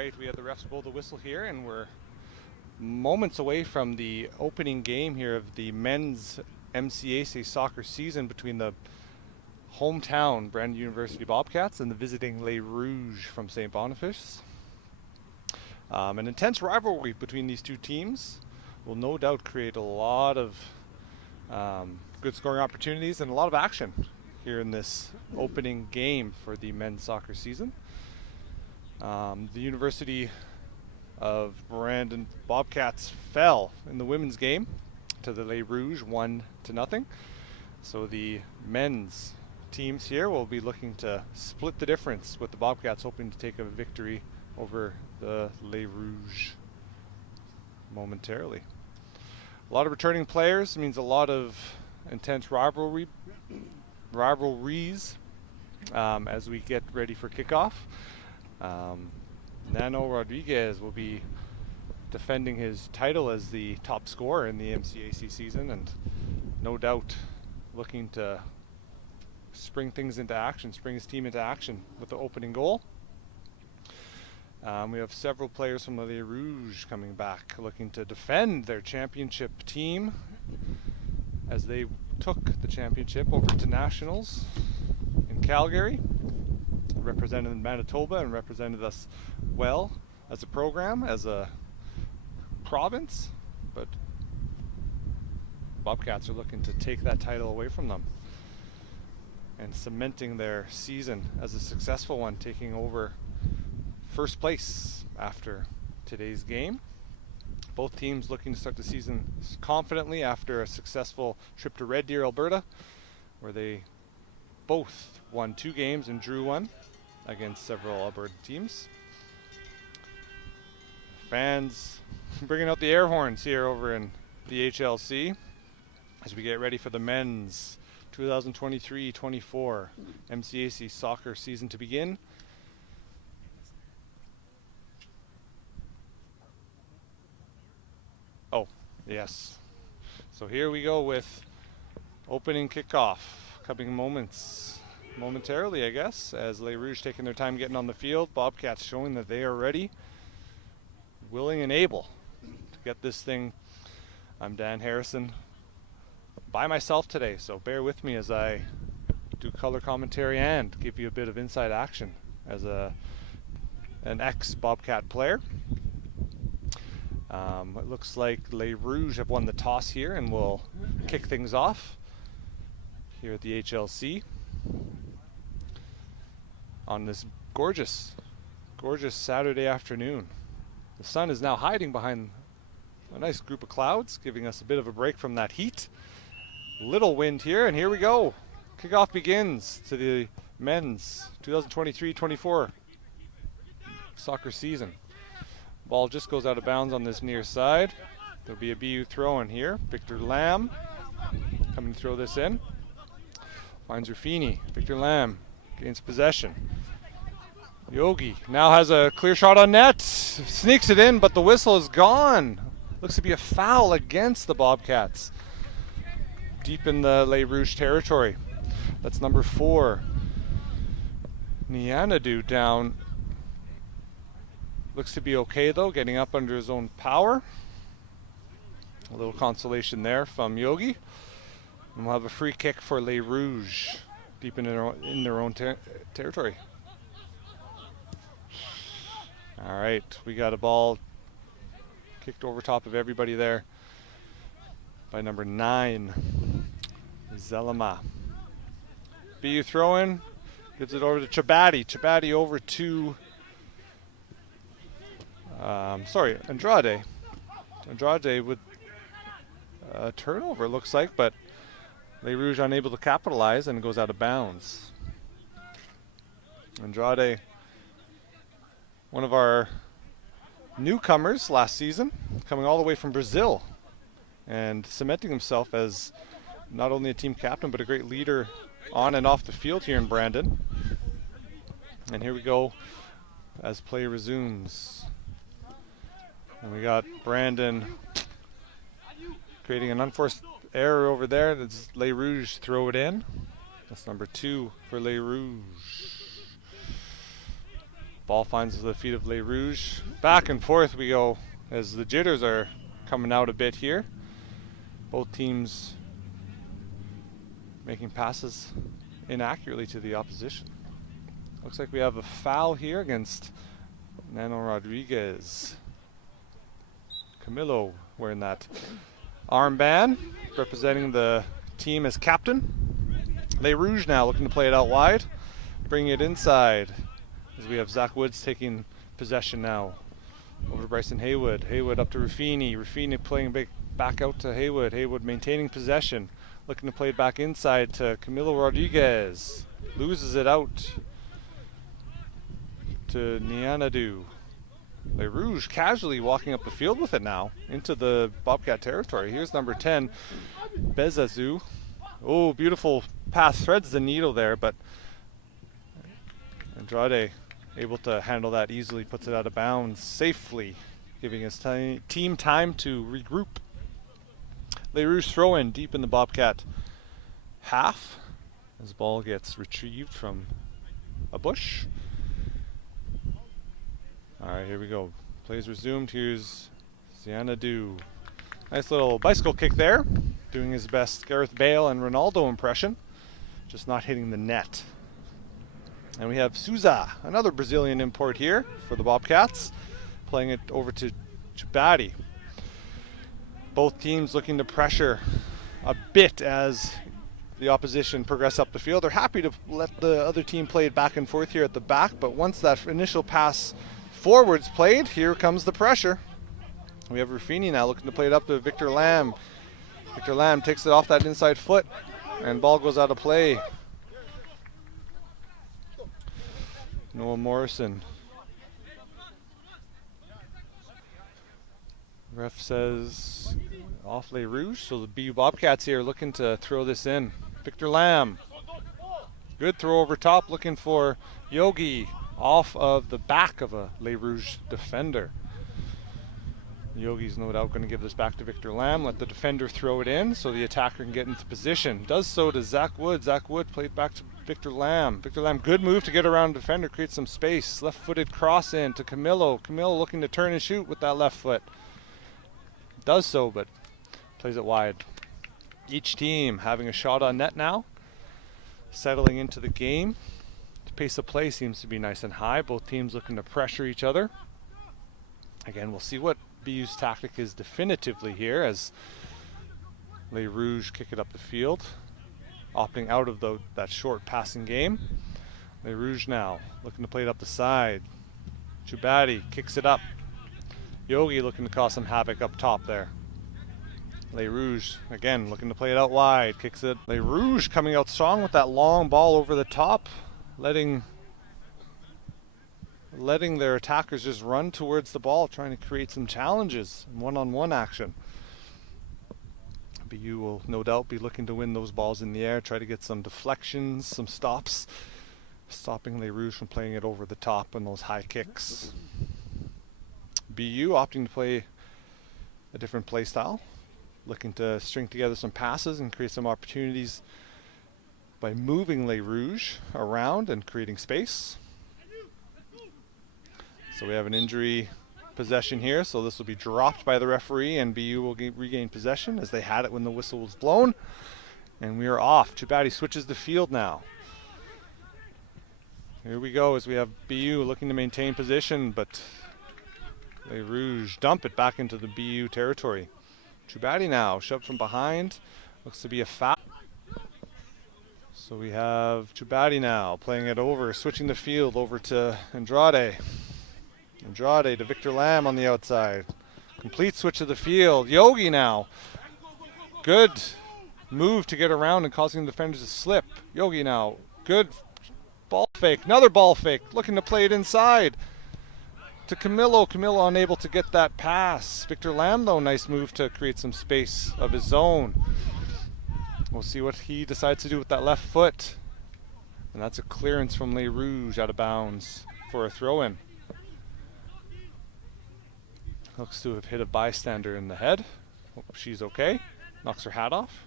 right, we have the refs blow the whistle here, and we're moments away from the opening game here of the men's MCAC soccer season between the hometown Brandon University Bobcats and the visiting Les Rouges from St. Boniface. An intense rivalry between these two teams will no doubt create a lot of good scoring opportunities and a lot of action here in this opening game for the men's soccer season. The University of Brandon Bobcats fell in the women's game to the Les Rouges 1-0. So the men's teams here will be looking to split the difference, with the Bobcats hoping to take a victory over the Les Rouges momentarily. A lot of returning players means a lot of intense rivalries as we get ready for kickoff. Nano Rodriguez will be defending his title as the top scorer in the MCAC season, and no doubt looking to spring his team into action with the opening goal. We have several players from the Les Rouges coming back, looking to defend their championship team as they took the championship over to nationals in Calgary, represented Manitoba and represented us well as a program, as a province, but Bobcats are looking to take that title away from them and cementing their season as a successful one, taking over first place after today's game. Both teams looking to start the season confidently after a successful trip to Red Deer, Alberta, where they both won 2 games and drew 1 against several Alberta teams. Fans bringing out the air horns here over in the HLC as we get ready for the men's 2023-24 MCAC soccer season to begin. Oh, yes. So here we go with opening kickoff coming momentarily, I guess, as Les Rouges taking their time getting on the field. Bobcats showing that they are ready, willing and able to get this thing. I'm Dan Harrison by myself today, so bear with me as I do color commentary and give you a bit of inside action as an ex-Bobcat player. It looks like Les Rouges have won the toss here and will kick things off here at the HLC on this gorgeous Saturday afternoon. The sun is now hiding behind a nice group of clouds, giving us a bit of a break from that heat. Little wind here, and here we go. Kickoff begins to the men's 2023-24 soccer season. Ball just goes out of bounds on this near side. There'll be a BU throw in here. Victor Lamb coming to throw this in. Finds Ruffini. Victor Lamb gains possession. Yogi now has a clear shot on net. Sneaks it in, but the whistle is gone. Looks to be a foul against the Bobcats, deep in the Les Rouges territory. That's number 4. Nianadu down. Looks to be okay though, getting up under his own power. A little consolation there from Yogi. And we'll have a free kick for Les Rouges, deep in their own territory. All right, we got a ball kicked over top of everybody there by number 9, Zelama. BU throw in, gives it over to Chabati. Chabati over to Andrade. Andrade with a turnover, it looks like, but Les Rouges unable to capitalize and goes out of bounds. Andrade, one of our newcomers last season, coming all the way from Brazil and cementing himself as not only a team captain but a great leader on and off the field here in Brandon. And here we go as play resumes. And we got Brandon creating an unforced error over there. That's Les Rouges throw it in. That's number 2 for Les Rouges. Ball finds the feet of Les Rouges. Back and forth we go as the jitters are coming out a bit here. Both teams making passes inaccurately to the opposition. Looks like we have a foul here against Nano Rodriguez. Camilo wearing that armband, representing the team as captain. Les Rouges now looking to play it out wide, bringing it inside as we have Zach Woods taking possession now. Over to Bryson Haywood. Haywood up to Ruffini. Ruffini playing back out to Haywood. Haywood maintaining possession, looking to play it back inside to Camilo Rodriguez. Loses it out to Nianadu. Les Rouges casually walking up the field with it now into the Bobcat territory. Here's number 10, Bezazu. Oh, beautiful pass, threads the needle there, but Andrade able to handle that easily, puts it out of bounds safely, giving his team time to regroup. Les Rouges throw in deep in the Bobcat half as the ball gets retrieved from a bush. Alright, here we go. Plays resumed. Here's Xanadu. Nice little bicycle kick there. Doing his best Gareth Bale and Ronaldo impression. Just not hitting the net. And we have Souza, another Brazilian import here for the Bobcats. Playing it over to Chibati. Both teams looking to pressure a bit as the opposition progress up the field. They're happy to let the other team play it back and forth here at the back, but once that initial pass forwards played, here comes the pressure. We have Ruffini now looking to play it up to Victor Lamb. Victor Lamb takes it off that inside foot and ball goes out of play. Noah Morrison. Ref says off Les Rouges, so the BU Bobcats here looking to throw this in. Victor Lamb. Good throw over top, looking for Yogi off of the back of a Les Rouges defender. Yogi's no doubt going to give this back to Victor Lamb, let the defender throw it in so the attacker can get into position. Does so to Zach Wood. Zach Wood played back to Victor Lamb. Victor Lamb, good move to get around the defender, create some space. Left-footed cross in to Camilo. Camilo looking to turn and shoot with that left foot. Does so, but plays it wide. Each team having a shot on net now. Settling into the game. The pace of play seems to be nice and high. Both teams looking to pressure each other. Again, we'll see what BU's tactic is definitively here as Les Rouges kick it up the field, opting out of that short passing game. Les Rouges now looking to play it up the side. Chubati kicks it up. Yogi looking to cause some havoc up top there. Les Rouges again looking to play it out wide, kicks it. Les Rouges coming out strong with that long ball over the top, letting their attackers just run towards the ball, trying to create some challenges, one-on-one action. BU will no doubt be looking to win those balls in the air, try to get some deflections, some stops, stopping Les Rouges from playing it over the top and those high kicks. BU opting to play a different play style, looking to string together some passes and create some opportunities by moving Les Rouges around and creating space. So we have an injury possession here, so this will be dropped by the referee and BU will regain possession as they had it when the whistle was blown. And we are off. Chubati switches the field now. Here we go as we have BU looking to maintain position, but Les Rouges dump it back into the BU territory. Chubati now shoved from behind. Looks to be a foul. So we have Chubati now playing it over, switching the field over to Andrade. Andrade to Victor Lamb on the outside. Complete switch of the field. Yogi now. Good move to get around and causing the defenders to slip. Yogi now. Good ball fake. Another ball fake. Looking to play it inside to Camilo. Camilo unable to get that pass. Victor Lamb though, nice move to create some space of his own. We'll see what he decides to do with that left foot. And that's a clearance from Les Rouges out of bounds for a throw-in. Looks to have hit a bystander in the head. Hope she's okay. Knocks her hat off.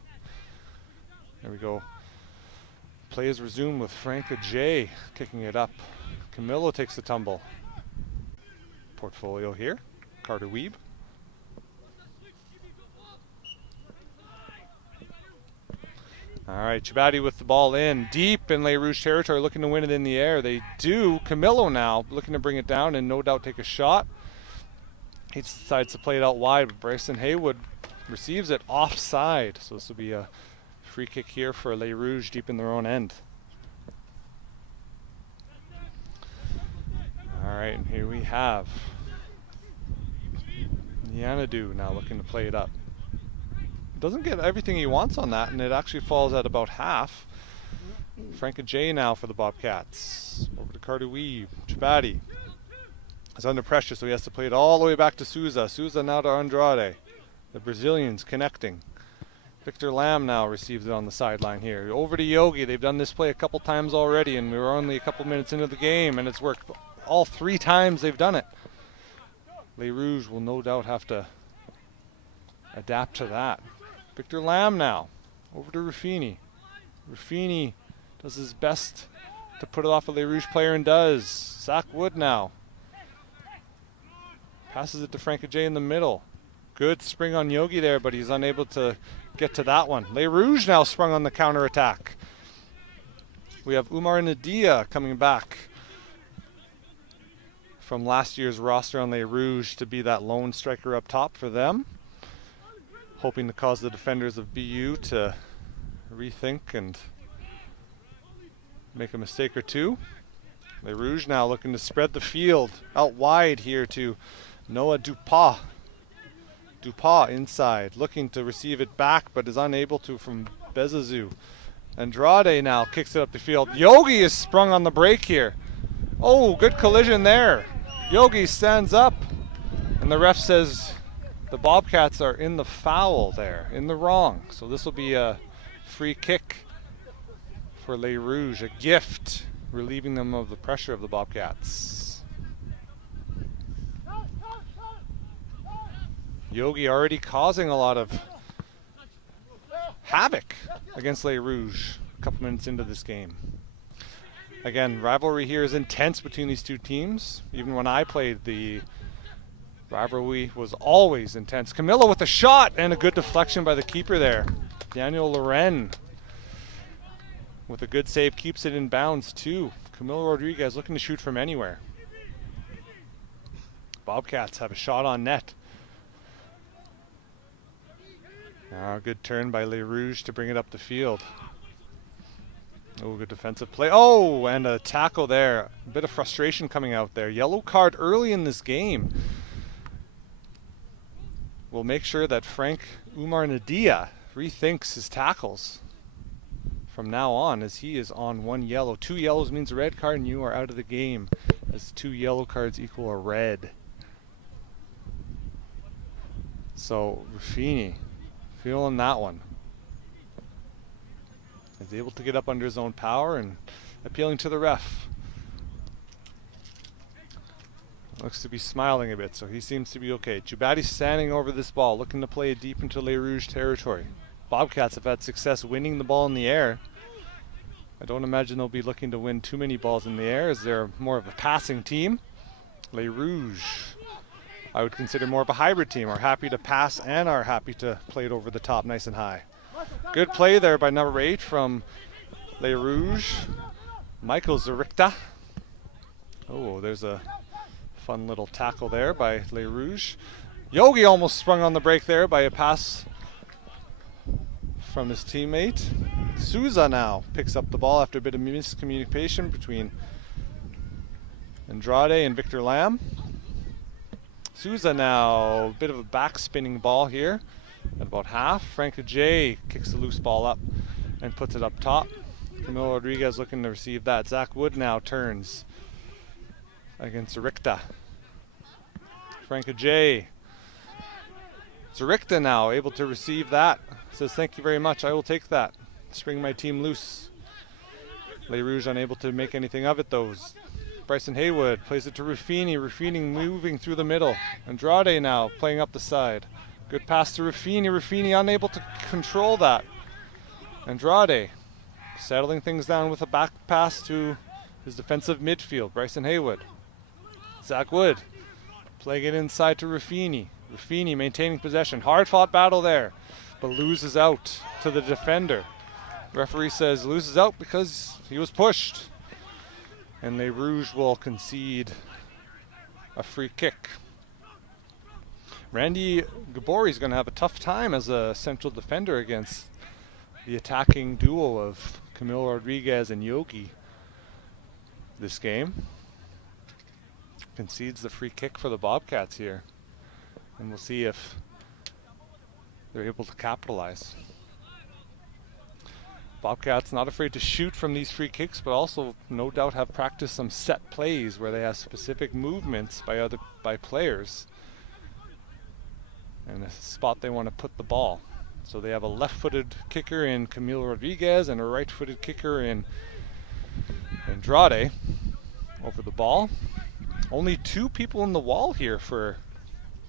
There we go. Play is resumed with Franca J kicking it up Camillo takes the tumble. Portfolio here. Carter Weeb. All right, Chabadi with the ball in, deep in Les Rouge territory, looking to win it in the air. They do. Camillo now looking to bring it down and no doubt take a shot. He decides to play it out wide, but Bryson Haywood receives it offside. So this will be a free kick here for Les Rouge deep in their own end. All right, and here we have Yanadu now looking to play it up. Doesn't get everything he wants on that, and it actually falls at about half. Frank J now for the Bobcats. Over to Carter Weeb. Chabadi is under pressure, so he has to play it all the way back to Souza. Souza now to Andrade. The Brazilians connecting. Victor Lamb now receives it on the sideline here. Over to Yogi. They've done this play a couple times already, and we were only a couple minutes into the game, and it's worked all 3 times they've done it. Les Rouge will no doubt have to adapt to that. Victor Lamb now, over to Ruffini. Ruffini does his best to put it off a Les Rouge player and does. Zach Wood now. Passes it to Frank J in the middle. Good spring on Yogi there, but he's unable to get to that one. Les Rouge now sprung on the counterattack. We have Umar Nadia coming back from last year's roster on Les Rouge to be that lone striker up top for them, hoping to cause the defenders of BU to rethink and make a mistake or two. Les Rouge now looking to spread the field out wide here to Noah Dupas. Dupas inside, looking to receive it back, but is unable to from Bezazu. Andrade now kicks it up the field. Yogi is sprung on the break here. Oh, good collision there. Yogi stands up, and the ref says the Bobcats are in the foul there, in the wrong. So this will be a free kick for Les Rouge, a gift, relieving them of the pressure of the Bobcats. Yogi already causing a lot of havoc against Les Rouge a couple minutes into this game. Again, rivalry here is intense between these two teams. Even when I played, the rivalry was always intense. Camillo with a shot and a good deflection by the keeper there. Daniel Loren with a good save keeps it in bounds too. Camilo Rodriguez looking to shoot from anywhere. Bobcats have a shot on net. Now a good turn by Les Rouge to bring it up the field. Oh, good defensive play. Oh, and a tackle there. A bit of frustration coming out there. Yellow card early in this game. We'll make sure that Frank Umar Nadia rethinks his tackles from now on, as he is on 1 yellow. 2 yellows means a red card, and you are out of the game, as 2 yellow cards equal a red. So Ruffini feeling that one. Is able to get up under his own power and appealing to the ref. Looks to be smiling a bit, so he seems to be okay. Jubadi standing over this ball, looking to play it deep into Les Rouge territory. Bobcats have had success winning the ball in the air. I don't imagine they'll be looking to win too many balls in the air, as they're more of a passing team. Les Rouge, I would consider more of a hybrid team, are happy to pass and are happy to play it over the top nice and high. Good play there by number 8 from Les Rouge, Michael Zerikta. Oh, there's a fun little tackle there by Les Rouge. Yogi almost sprung on the break there by a pass from his teammate. Souza now picks up the ball after a bit of miscommunication between Andrade and Victor Lamb. Souza now, a bit of a back spinning ball here at about half. Frank J kicks the loose ball up and puts it up top. Camilo Rodriguez looking to receive that. Zach Wood now turns against Zerikta. Frank J. Zerikta now able to receive that. Says, thank you very much, I will take that. Spring my team loose. Les Rouge unable to make anything of it though. Bryson Haywood plays it to Ruffini. Ruffini moving through the middle. Andrade now playing up the side. Good pass to Ruffini. Ruffini unable to control that. Andrade settling things down with a back pass to his defensive midfield. Bryson Haywood. Zach Wood playing it inside to Ruffini. Ruffini maintaining possession. Hard fought battle there, but loses out to the defender. Referee says loses out because he was pushed. And Les Rouges will concede a free kick. Randy Gabori is going to have a tough time as a central defender against the attacking duo of Camilo Rodriguez and Yogi this game. Concedes the free kick for the Bobcats here. And we'll see if they're able to capitalize. Bobcats not afraid to shoot from these free kicks, but also no doubt have practiced some set plays where they have specific movements by players and a spot they want to put the ball. So they have a left-footed kicker in Camilo Rodriguez and a right-footed kicker in Andrade over the ball. Only 2 people in the wall here for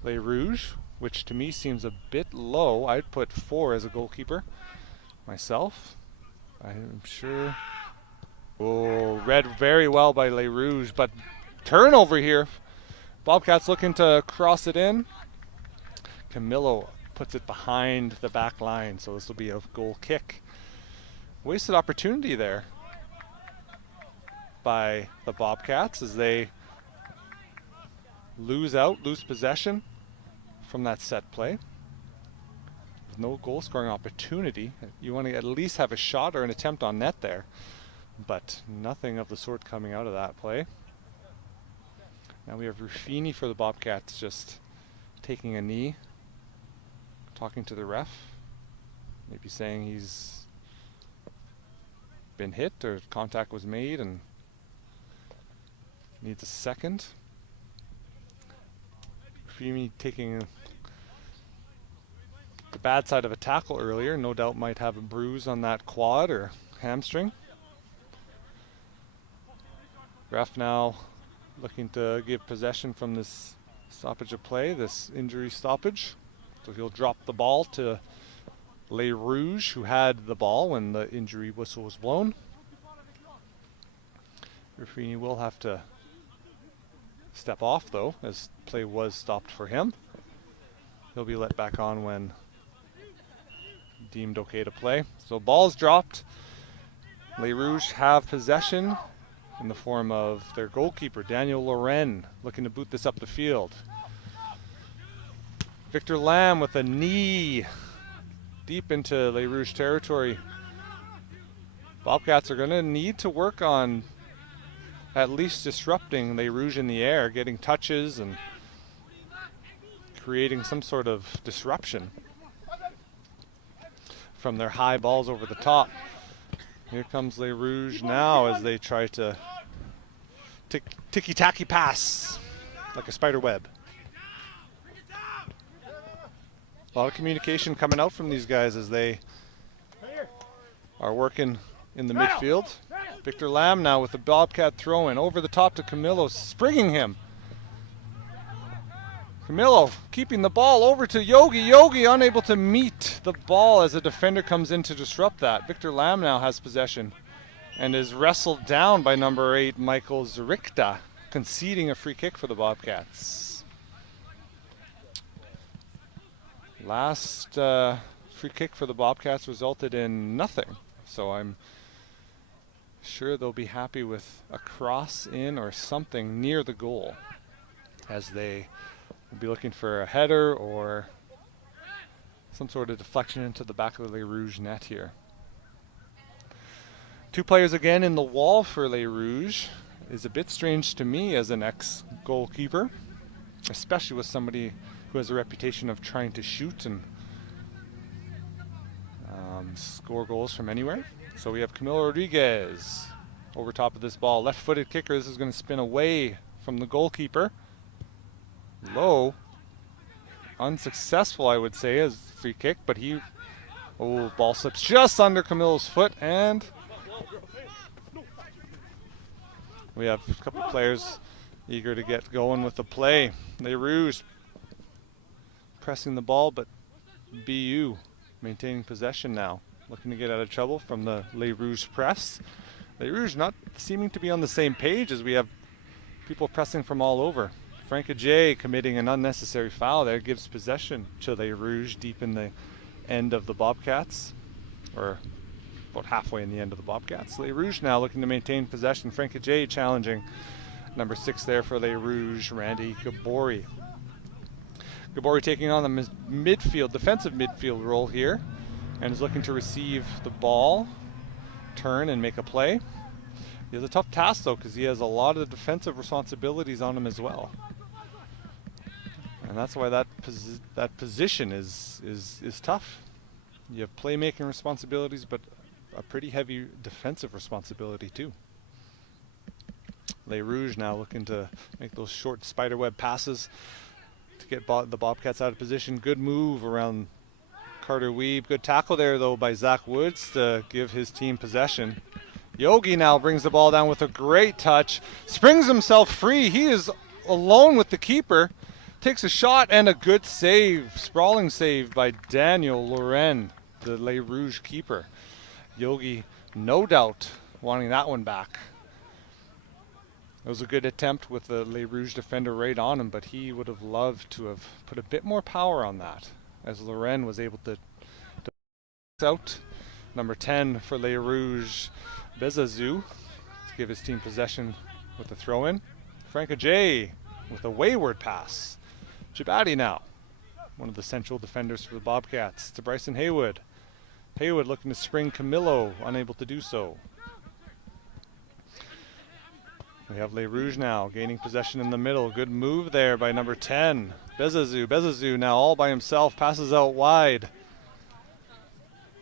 Les Rouges, which to me seems a bit low. I'd put 4 as a goalkeeper myself. I'm sure. Oh, read very well by Les Rouges, but turnover here. Bobcats looking to cross it in. Camilo puts it behind the back line, so this will be a goal kick. Wasted opportunity there by the Bobcats as they lose possession from that set play. With no goal scoring opportunity. You want to at least have a shot or an attempt on net there, but nothing of the sort coming out of that play. Now we have Ruffini for the Bobcats just taking a knee, talking to the ref, maybe saying he's been hit or contact was made and needs a second. Ruffini taking the bad side of a tackle earlier, no doubt might have a bruise on that quad or hamstring. Ref now looking to give possession from this stoppage of play, this injury stoppage. So he'll drop the ball to Les Rouges, who had the ball when the injury whistle was blown. Ruffini will have to step off though, as play was stopped for him. He'll be let back on when deemed okay to play. So ball's dropped. Les Rouges have possession in the form of their goalkeeper, Daniel Loren, looking to boot this up the field. Victor Lamb with a knee deep into Les Rouges territory. Bobcats are going to need to work on at least disrupting Les Rouges in the air, getting touches and creating some sort of disruption from their high balls over the top. Here comes Les Rouges now as they try to ticky-tacky pass like a spider web. A lot of communication coming out from these guys as they are working in the midfield. Victor Lamb now with the Bobcat throw-in over the top to Camilo, springing him. Camilo keeping the ball over to Yogi. Yogi unable to meet the ball as a defender comes in to disrupt that. Victor Lamb now has possession and is wrestled down by number 8, Michael Zerikta, conceding a free kick for the Bobcats. Last free kick for the Bobcats resulted in nothing, so I'm sure they'll be happy with a cross in or something near the goal as they will be looking for a header or some sort of deflection into the back of the Les Rouges net here. 2 players again in the wall for Les Rouges is a bit strange to me as an ex-goalkeeper, especially with somebody who has a reputation of trying to shoot and score goals from anywhere. So we have Camilo Rodriguez over top of this ball. Left-footed kicker. This is going to spin away from the goalkeeper. Low. Unsuccessful, I would say, as free kick, but ball slips just under Camilo's foot, and we have a couple players eager to get going with the play. Les Rouges pressing the ball, but BU maintaining possession now. Looking to get out of trouble from the Les Rouges press. Les Rouges not seeming to be on the same page as we have people pressing from all over. Frank Ajay committing an unnecessary foul there, gives possession to Les Rouges deep in the end of the Bobcats, or about halfway in the end of the Bobcats. Les Rouges now looking to maintain possession. Frank Ajay challenging number 6 there for Les Rouges, Randy Gabori. Gabori taking on the defensive midfield role here, and is looking to receive the ball, turn, and make a play. He has a tough task though, because he has a lot of defensive responsibilities on him as well, and that's why that position is tough. You have playmaking responsibilities, but a pretty heavy defensive responsibility too. Les Rouges now looking to make those short spiderweb passes to get the Bobcats out of position. Good move around Carter Weeb. Good tackle there though by Zach Woods to give his team possession. Yogi now brings the ball down with a great touch, springs himself free. He is alone with the keeper, takes a shot and a good save, sprawling save by Daniel Loren, the Les Rouges keeper. Yogi no doubt wanting that one back. It was a good attempt with the Les Rouges defender right on him, but he would have loved to have put a bit more power on that, as Loren was able to out. Number 10 for Les Rouges, Bezazou, to give his team possession with the throw-in. Frank Ajay with a wayward pass. Jabati now, one of the central defenders for the Bobcats, to Bryson Haywood. Haywood looking to spring Camillo, unable to do so. We have Les Rouges now gaining possession in the middle. Good move there by number 10, Bezazou. Bezazou now all by himself, passes out wide.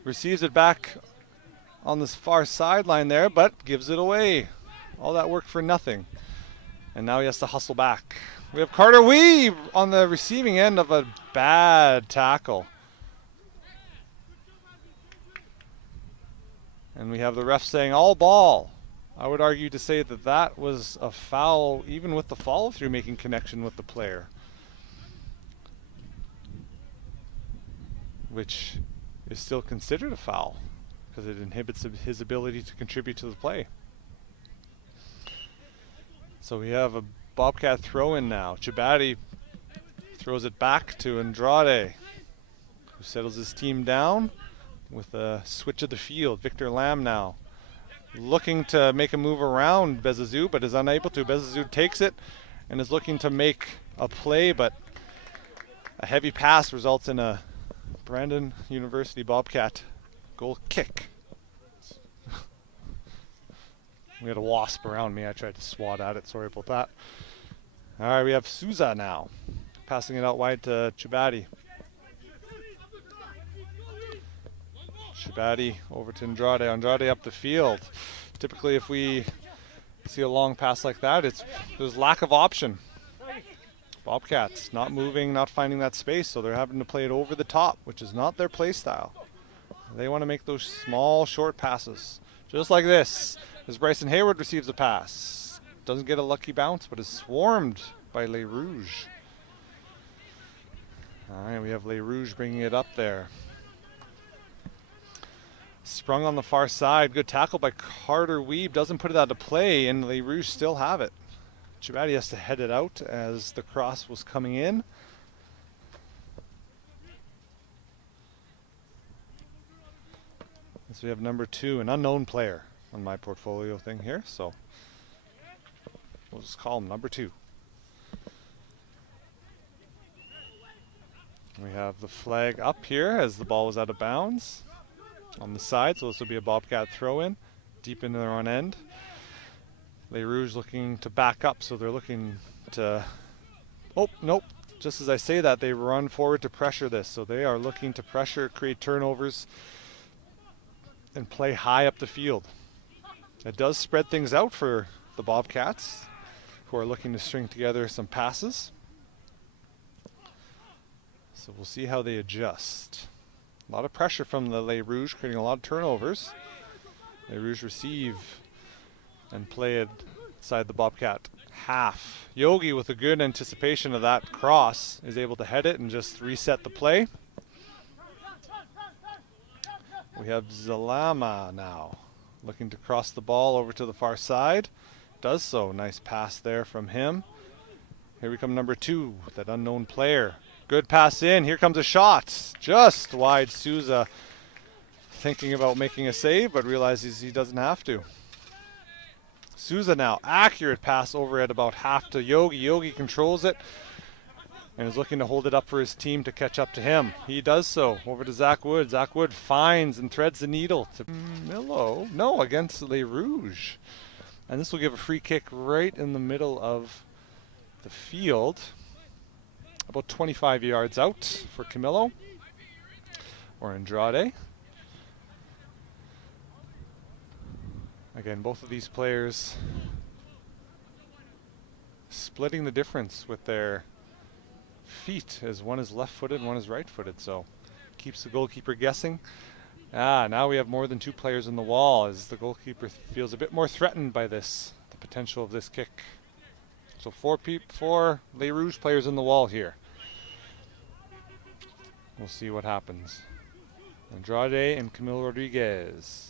Receives it back on this far sideline there, but gives it away. All that work for nothing. And now he has to hustle back. We have Carter Weeb on the receiving end of a bad tackle. And we have the ref saying all ball. I would argue to say that that was a foul, even with the follow-through making connection with the player, which is still considered a foul because it inhibits his ability to contribute to the play. So we have a Bobcat throw-in now. Jabati throws it back to Andrade, who settles his team down with a switch of the field. Victor Lamb now looking to make a move around Bezazou, but is unable to. Bezazou takes it and is looking to make a play, but a heavy pass results in a Brandon University Bobcat goal kick. We had a wasp around me. I tried to swat at it. Sorry about that. All right, we have Souza now passing it out wide to Jabati. Jabati over to Andrade. Andrade up the field. Typically, if we see a long pass like that, there's lack of option. Bobcats not moving, not finding that space, so they're having to play it over the top, which is not their play style. They want to make those small, short passes, just like this, as Bryson Hayward receives a pass. Doesn't get a lucky bounce, but is swarmed by Les Rouges. All right, we have Les Rouges bringing it up there. Sprung on the far side. Good tackle by Carter Weeb. Doesn't put it out of play, and Les Rouges still have it. Jabati has to head it out as the cross was coming in. So we have number 2, an unknown player on my portfolio thing here, so we'll just call him number 2. We have the flag up here as the ball was out of bounds on the side, so this will be a Bobcat throw-in deep in their own end. Les Rouges looking to back up, so they're looking to, oh, nope. Just as I say that, they run forward to pressure this. So they are looking to pressure, create turnovers, and play high up the field. It does spread things out for the Bobcats, who are looking to string together some passes. So we'll see how they adjust. A lot of pressure from the Les Rouges, creating a lot of turnovers. Les Rouges receive and play it inside the Bobcat half. Yogi, with a good anticipation of that cross, is able to head it and just reset the play. We have Zalama now looking to cross the ball over to the far side. Does so. Nice pass there from him. Here we come, number 2, that unknown player. Good pass in. Here comes a shot. Just wide. Souza thinking about making a save, but realizes he doesn't have to. Souza now. Accurate pass over at about half to Yogi. Yogi controls it and is looking to hold it up for his team to catch up to him. He does so. Over to Zach Wood. Zach Wood finds and threads the needle to Milo. No, against Les Rouges. And this will give a free kick right in the middle of the field. About 25 yards out for Camilo or Andrade. Again, both of these players splitting the difference with their feet, as one is left-footed and one is right-footed, so keeps the goalkeeper guessing. Now we have more than 2 players in the wall, as the goalkeeper feels a bit more threatened by this, the potential of this kick. So 4 Les Rouges players in the wall here. We'll see what happens. Andrade and Camilo Rodriguez.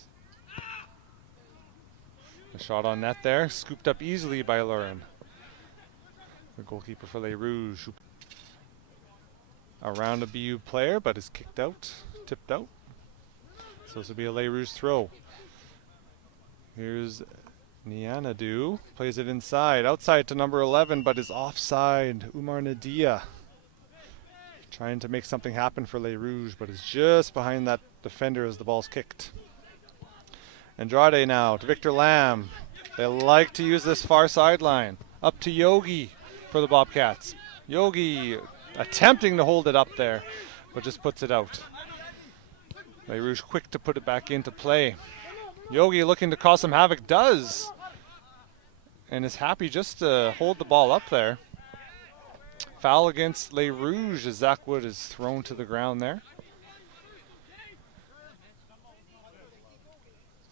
A shot on net there, scooped up easily by Lauren, the goalkeeper for Les Rouges. Around a BU player, but is kicked out, tipped out. So this will be a Les Rouges throw. Here's Nianadu, plays it inside, outside to number 11, but is offside. Umar Nadia trying to make something happen for Les Rouges, but is just behind that defender as the ball's kicked. Andrade now to Victor Lamb. They like to use this far sideline. Up to Yogi for the Bobcats. Yogi attempting to hold it up there, but just puts it out. Les Rouges quick to put it back into play. Yogi looking to cause some havoc, does, and is happy just to hold the ball up there. Foul against Les Rouges as Zach Wood is thrown to the ground there.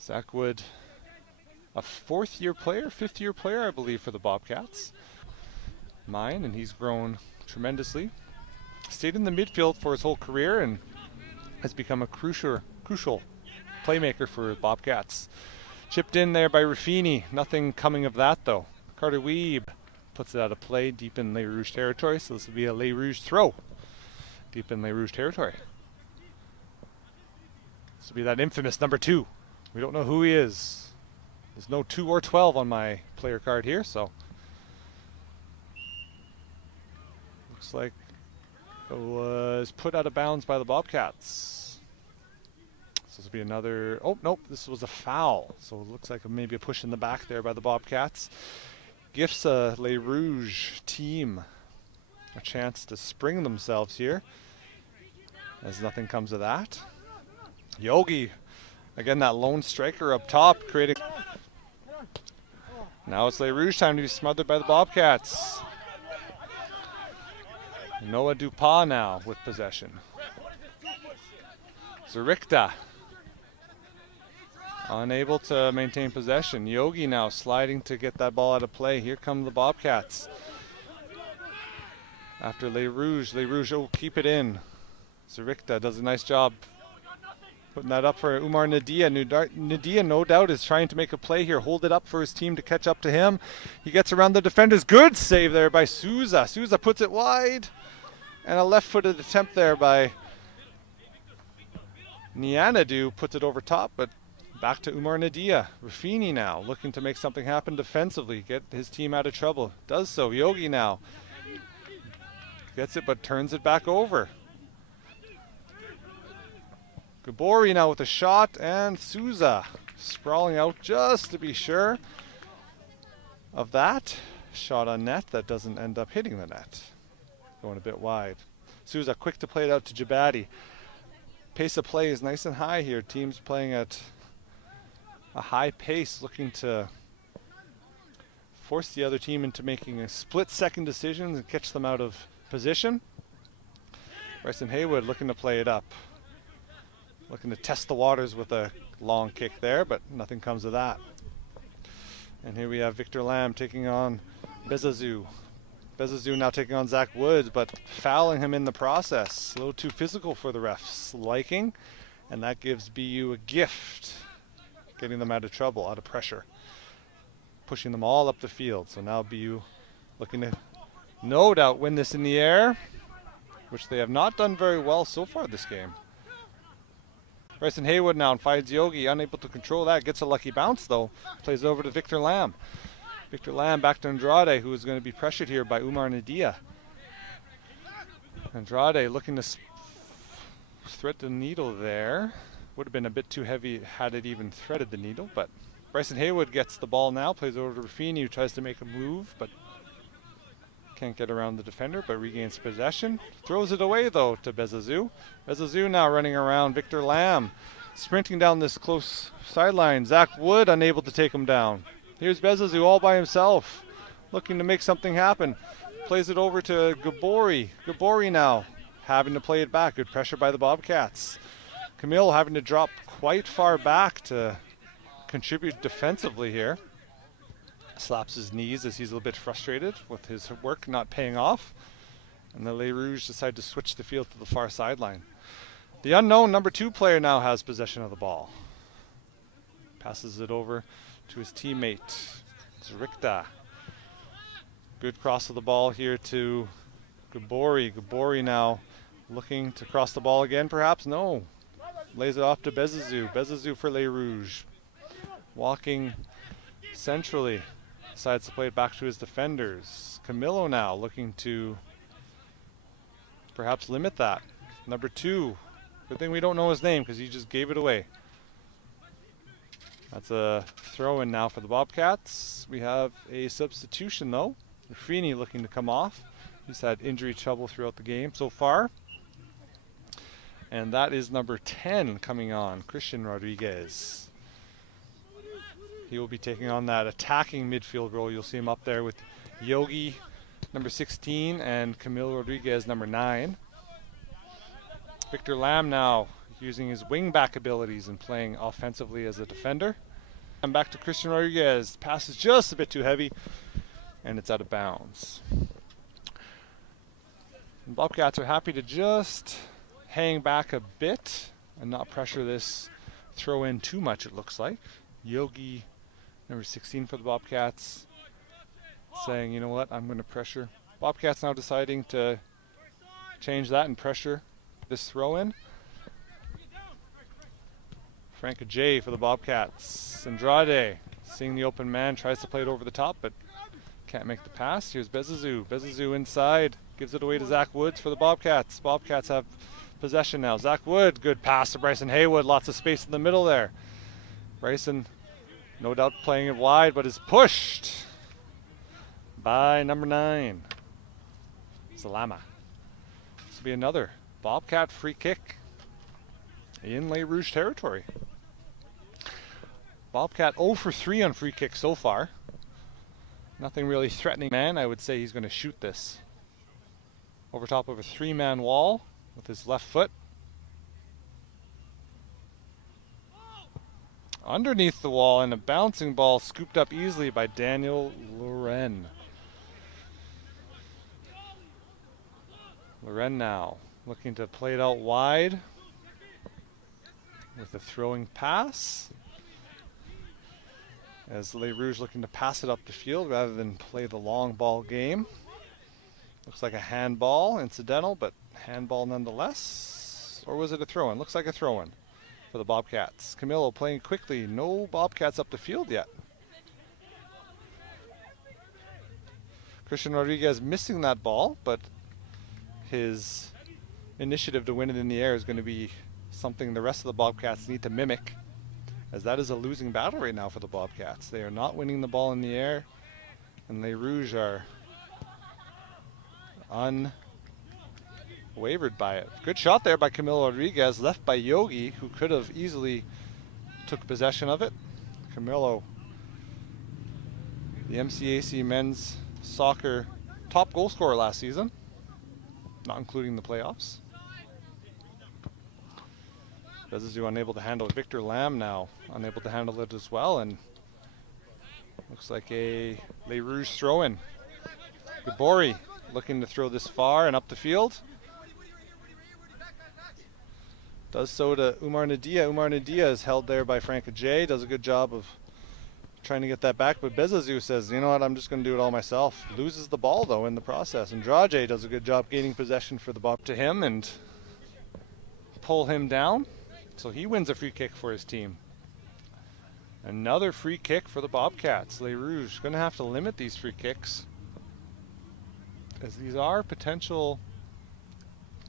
Zach Wood, a 4th-year player, 5th-year player, I believe, for the Bobcats. And he's grown tremendously. Stayed in the midfield for his whole career and has become a crucial playmaker for the Bobcats. Chipped in there by Ruffini. Nothing coming of that, though. Carter Weeb puts it out of play deep in Les Rouges territory, so this will be a Les Rouges throw deep in Les Rouges territory. This will be that infamous number 2. We don't know who he is. There's no 2 or 12 on my player card here, so looks like it was put out of bounds by the Bobcats. So this will be another, oh nope, this was a foul. So it looks like maybe a push in the back there by the Bobcats. Gives Les Rouges team a chance to spring themselves here, as nothing comes of that. Yogi, again, that lone striker up top, creating. Now it's Les Rouges time to be smothered by the Bobcats. Noah Dupas now with possession. Zerikta unable to maintain possession. Yogi now sliding to get that ball out of play. Here come the Bobcats. After Les Rouges, keep it in. Zerikta does a nice job putting that up for Umar Nadia. Nadia, no doubt, is trying to make a play here. Hold it up for his team to catch up to him. He gets around the defenders. Good save there by Souza. Souza puts it wide. And a left-footed attempt there by Nianadu. Puts it over top, but back to Umar Nadia. Ruffini now looking to make something happen defensively. Get his team out of trouble. Does so. Yogi now gets it, but turns it back over. Gabori now with a shot, and Souza sprawling out just to be sure of that. Shot on net that doesn't end up hitting the net. Going a bit wide. Souza quick to play it out to Jabati. Pace of play is nice and high here. Teams playing at a high pace, looking to force the other team into making a split-second decision and catch them out of position. Bryson Haywood looking to play it up. Looking to test the waters with a long kick there, but nothing comes of that. And here we have Victor Lamb taking on Bezazou. Bezazou now taking on Zach Woods, but fouling him in the process. A little too physical for the refs' liking, and that gives BU a gift. getting them out of trouble, out of pressure, pushing them all up the field. So now BU looking to no doubt win this in the air, which they have not done very well so far this game. Bryson Haywood now finds Yogi, unable to control that, gets a lucky bounce though, plays over to Victor Lamb. Victor Lamb back to Andrade, who is going to be pressured here by Umar Nadia. Andrade looking to thread the needle there. Would have been a bit too heavy had it even threaded the needle, but Bryson Haywood gets the ball now, plays over to Raffini, who tries to make a move, but can't get around the defender, but regains possession. Throws it away though to Bezazu. Bezazu now running around Victor Lamb, sprinting down this close sideline. Zach Wood unable to take him down. Here's Bezazu all by himself, looking to make something happen. Plays it over to Gabori. Gabori now having to play it back. Good pressure by the Bobcats. Camille having to drop quite far back to contribute defensively here. Slaps his knees as he's a little bit frustrated with his work not paying off. And the Les Rouges decide to switch the field to the far sideline. The unknown number 2 player now has possession of the ball. Passes it over to his teammate, Zrikta. Good cross of the ball here to Gabori. Gabori now looking to cross the ball again, perhaps? No. Lays it off to Bezazu. Bezazu for Les Rouges. Walking centrally. Decides to play it back to his defenders. Camillo now looking to perhaps limit that. Number 2. Good thing we don't know his name because he just gave it away. That's a throw in now for the Bobcats. We have a substitution though. Raffini looking to come off. He's had injury trouble throughout the game so far. And that is number 10 coming on, Christian Rodriguez. He will be taking on that attacking midfield role. You'll see him up there with Yogi, number 16, and Camille Rodriguez, number 9. Victor Lamb now using his wing-back abilities and playing offensively as a defender. And back to Christian Rodriguez. Pass is just a bit too heavy, and it's out of bounds. And Bobcats are happy to just hang back a bit and not pressure this throw in too much, it looks like. Yogi, number 16 for the Bobcats, saying, you know what, I'm going to pressure. Bobcats now deciding to change that and pressure this throw in. Frank J for the Bobcats. Andrade seeing the open man, tries to play it over the top, but can't make the pass. Here's Bezazu. Bezazu inside, gives it away to Zach Woods for the Bobcats. Bobcats have possession now. Zach Wood, good pass to Bryson Haywood. Lots of space in the middle there. Bryson, no doubt playing it wide, but is pushed by number 9, Salama. This will be another Bobcat free kick in Les Rouges territory. Bobcat 0 for 3 on free kicks so far. Nothing really threatening, man. I would say he's going to shoot this over top of a 3-man wall with his left foot. Underneath the wall, and a bouncing ball scooped up easily by Daniel Loren. Loren now looking to play it out wide with a throwing pass, as Les Rouges looking to pass it up the field rather than play the long ball game. Looks like a handball, incidental, but handball nonetheless. Or was it a throw-in? Looks like a throw-in for the Bobcats. Camillo playing quickly. No Bobcats up the field yet. Christian Rodriguez missing that ball, but his initiative to win it in the air is going to be something the rest of the Bobcats need to mimic, as that is a losing battle right now for the Bobcats. They are not winning the ball in the air, and Les Rouges are unwavered by it. Good shot there by Camilo Rodriguez, left by Yogi, who could have easily took possession of it. Camilo, the MCAC men's soccer top goal scorer last season, not including the playoffs. Bezazu unable to handle it. Victor Lamb now unable to handle it as well, and looks like a Les Rouges throw-in. Gabori looking to throw this far and up the field. Does so to Umar Nadia. Umar Nadia is held there by Franca J. Does a good job of trying to get that back, but Bezazu says, you know what, I'm just going to do it all myself. Loses the ball, though, in the process. Andrade does a good job gaining possession for the Bob to him and pull him down. So he wins a free kick for his team. Another free kick for the Bobcats. Les Rouges going to have to limit these free kicks, as these are potential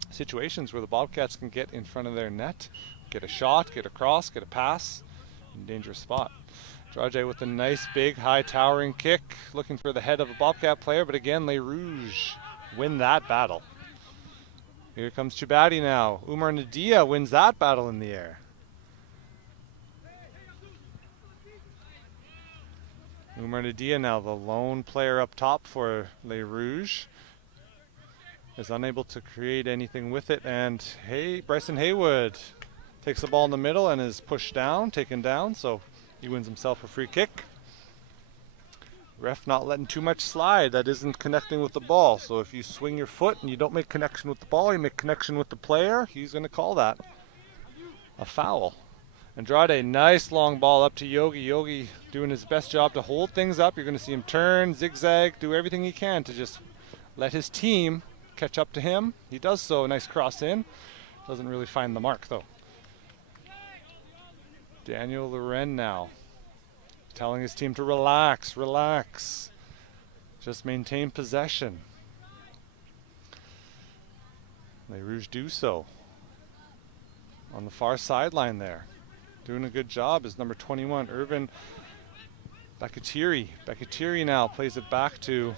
situations where the Bobcats can get in front of their net, get a shot, get a cross, get a pass, in a dangerous spot. Andrade with a nice big high towering kick, looking for the head of a Bobcat player, but again Les Rouges win that battle. Here comes Chibati now. Umar Nadia wins that battle in the air. Umar Nadia now the lone player up top for Les Rouges. Is unable to create anything with it, and Bryson Haywood takes the ball in the middle and is pushed down, taken down, so he wins himself a free kick. Ref not letting too much slide. That isn't connecting with the ball. So if you swing your foot and you don't make connection with the ball, you make connection with the player, he's going to call that a foul. Andrade, nice long ball up to Yogi. Yogi doing his best job to hold things up. You're going to see him turn, zigzag, do everything he can to just let his team catch up to him. He does so. Nice cross in. Doesn't really find the mark, though. Daniel Loren now telling his team to relax, relax. Just maintain possession. Les Rouges do so. On the far sideline there. Doing a good job is number 21, Irvin Bakatiri. Bakatiri now plays it back to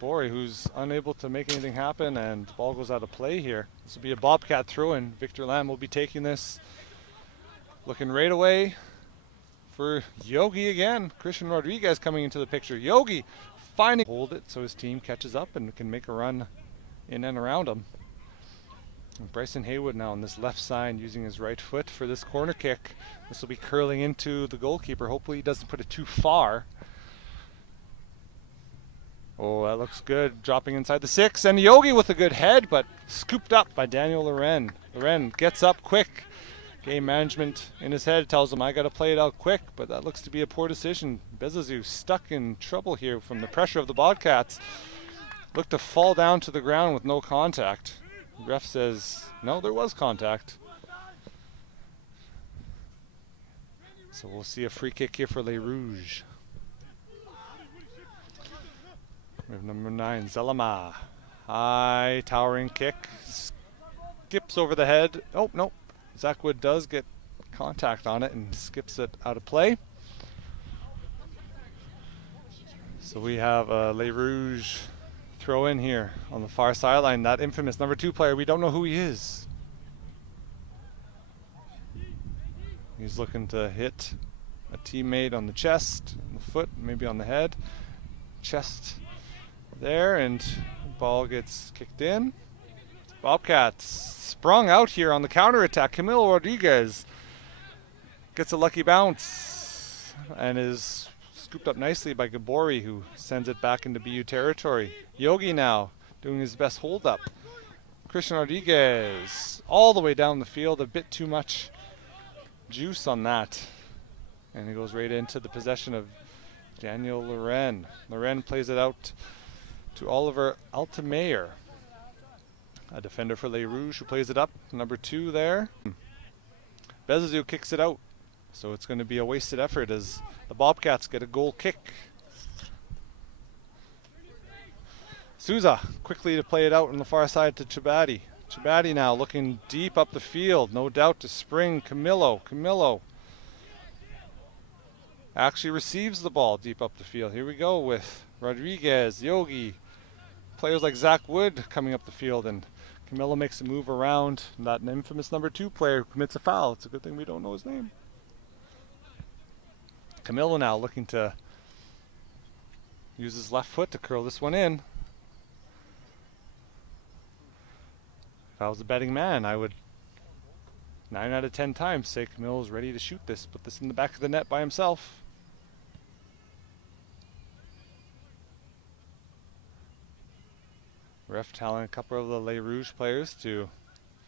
Bori, who's unable to make anything happen, and the ball goes out of play here. This will be a Bobcat throw-in. Victor Lamb will be taking this. Looking right away for Yogi again. Christian Rodriguez coming into the picture. Yogi finding hold it so his team catches up and can make a run in and around him. And Bryson Haywood now on this left side using his right foot for this corner kick. This will be curling into the goalkeeper. Hopefully he doesn't put it too far. Oh, that looks good. Dropping inside the 6. And Yogi with a good head, but scooped up by Daniel Loren. Loren gets up quick. Game management in his head tells him, I got to play it out quick, but that looks to be a poor decision. Bezazu stuck in trouble here from the pressure of the Bobcats. Looked to fall down to the ground with no contact. The ref says, no, there was contact. So we'll see a free kick here for Les Rouges. We have number 9, Zelama. High towering kick. Skips over the head. Oh, no. Zach Wood does get contact on it and skips it out of play. So we have a Les Rouges throw in here on the far sideline. That infamous number 2 player, we don't know who he is. He's looking to hit a teammate on the chest, on the foot, maybe on the head. Chest there, and the ball gets kicked in. Bobcats sprung out here on the counterattack. Camilo Rodriguez gets a lucky bounce and is scooped up nicely by Gabori, who sends it back into BU territory. Yogi now doing his best hold up. Christian Rodriguez all the way down the field, a bit too much juice on that. And he goes right into the possession of Daniel Loren. Loren plays it out to Oliver Altamayer, a defender for Les Rouges, who plays it up. Number 2 there. Bezazu kicks it out. So it's going to be a wasted effort as the Bobcats get a goal kick. Souza quickly to play it out on the far side to Chibati. Chibati now looking deep up the field. No doubt to spring Camilo. Camilo actually receives the ball deep up the field. Here we go with Rodriguez, Yogi, players like Zach Wood coming up the field, and Camilo makes a move around that infamous number 2 player who commits a foul. It's a good thing we don't know his name. Camilo now looking to use his left foot to curl this one in. If I was a betting man, I would 9 out of 10 times say Camilo's ready to shoot this, put this in the back of the net by himself. Ref telling a couple of the Les Rouges players to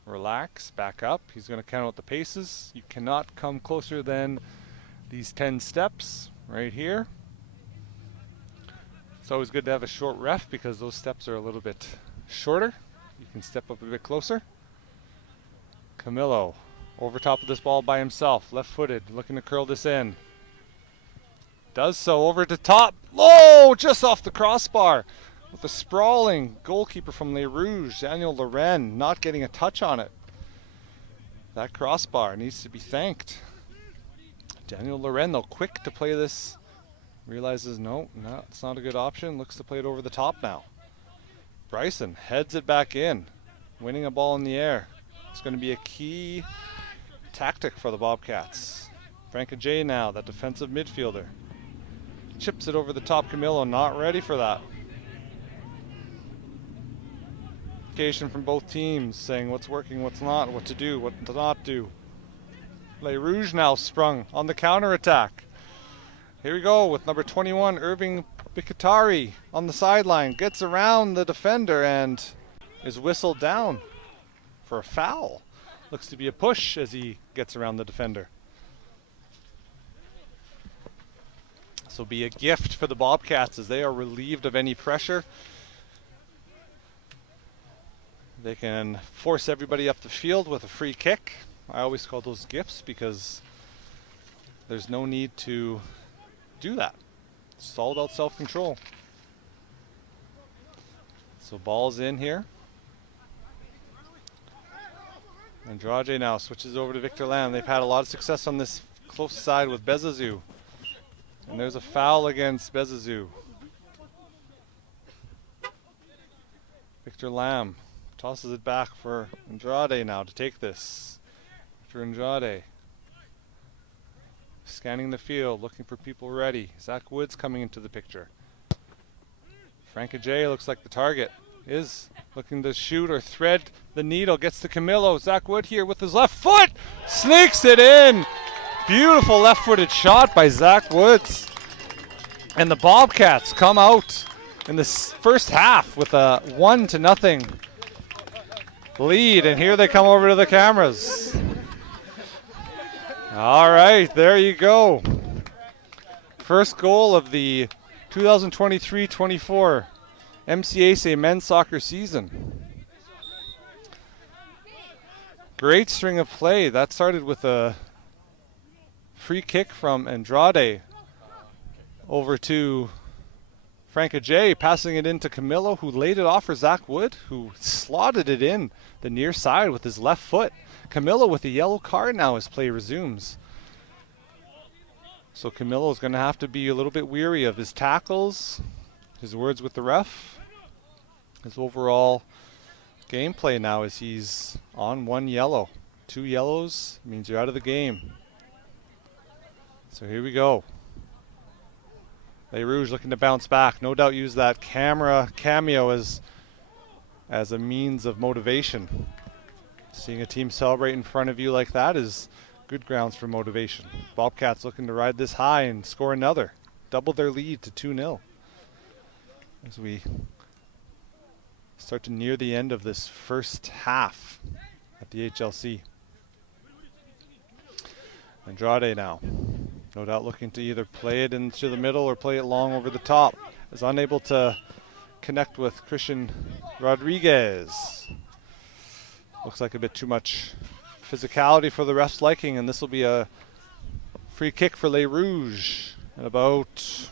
relax, back up. He's going to count out the paces. You cannot come closer than these 10 steps right here. It's always good to have a short ref because those steps are a little bit shorter. You can step up a bit closer. Camilo over top of this ball by himself, left-footed, looking to curl this in. Does so over to top. Low, just off the crossbar. With a sprawling goalkeeper from Les Rouges, Daniel Loren, not getting a touch on it. That crossbar needs to be thanked. Daniel Loren, though, quick to play this. Realizes, no, it's not a good option. Looks to play it over the top now. Bryson heads it back in, winning a ball in the air. It's going to be a key tactic for the Bobcats. Frank J now, that defensive midfielder. Chips it over the top. Camilo not ready for that. Communication from both teams saying what's working, what's not, what to do, what to not do. Les Rouges now sprung on the counter attack. Here we go with number 21, Irving Bikatari on the sideline. Gets around the defender and is whistled down for a foul. Looks to be a push as he gets around the defender. This will be a gift for the Bobcats as they are relieved of any pressure. They can force everybody up the field with a free kick. I always call those gifts because there's no need to do that. It's all about self-control. So ball's in here. Andrade now switches over to Victor Lam. They've had a lot of success on this close side with Bezazou. And there's a foul against Bezazou. Victor Lam tosses it back for Andrade now to take this. Victor Andrade. Scanning the field, looking for people ready. Zach Woods coming into the picture. Frank Ajay looks like the target. Is looking to shoot or thread the needle. Gets to Camilo. Zach Wood here with his left foot. Sneaks it in. Beautiful left-footed shot by Zach Woods. And the Bobcats come out in this first half with a 1-0 lead. And here they come over to the cameras. All right, there you go. First goal of the 2023-24 MCAC men's soccer season. Great string of play. That started with a free kick from Andrade over to Frank Ajay, passing it into Camilo, who laid it off for Zach Wood, who slotted it in the near side with his left foot. Camilo with a yellow card now as play resumes. So Camilo is going to have to be a little bit weary of his tackles, his words with the ref, his overall gameplay now as he's on 1 yellow. 2 yellows means you're out of the game. So here we go. Les Rouges looking to bounce back. No doubt use that camera cameo as a means of motivation. Seeing a team celebrate in front of you like that is good grounds for motivation. Bobcats looking to ride this high and score another. Double their lead to 2-0. As we start to near the end of this first half at the HLC. Andrade now. No doubt looking to either play it into the middle or play it long over the top. Is unable to connect with Christian Rodriguez. Looks like a bit too much physicality for the ref's liking, and this will be a free kick for Les Rouges at about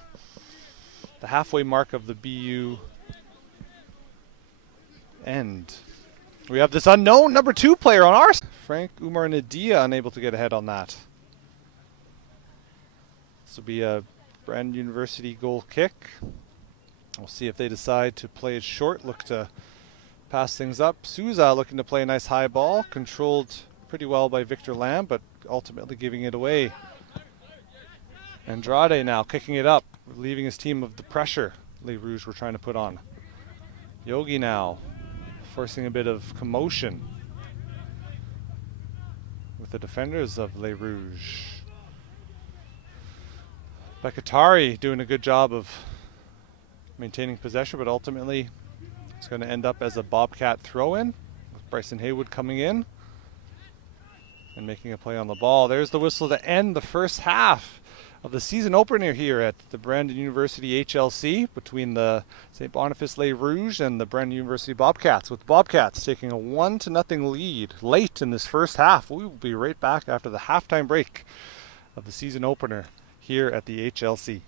the halfway mark of the BU end. We have this unknown number 2 player on our side. Frank Umar Nadia unable to get ahead on that. This will be a Brand University goal kick. We'll see if they decide to play it short, look to pass things up. Souza looking to play a nice high ball, controlled pretty well by Victor Lam, but ultimately giving it away. Andrade now kicking it up, relieving his team of the pressure Les Rouges were trying to put on. Yogi now forcing a bit of commotion with the defenders of Les Rouges. Bekatari doing a good job of maintaining possession, but ultimately It's going to end up as a Bobcat throw-in with Bryson Haywood coming in and making a play on the ball. There's the whistle to end the first half of the season opener here at the Brandon University HLC between the St. Boniface Les Rouges and the Brandon University Bobcats, with Bobcats taking a 1-0 lead late in this first half. We will be right back after the halftime break of the season opener here at the HLC.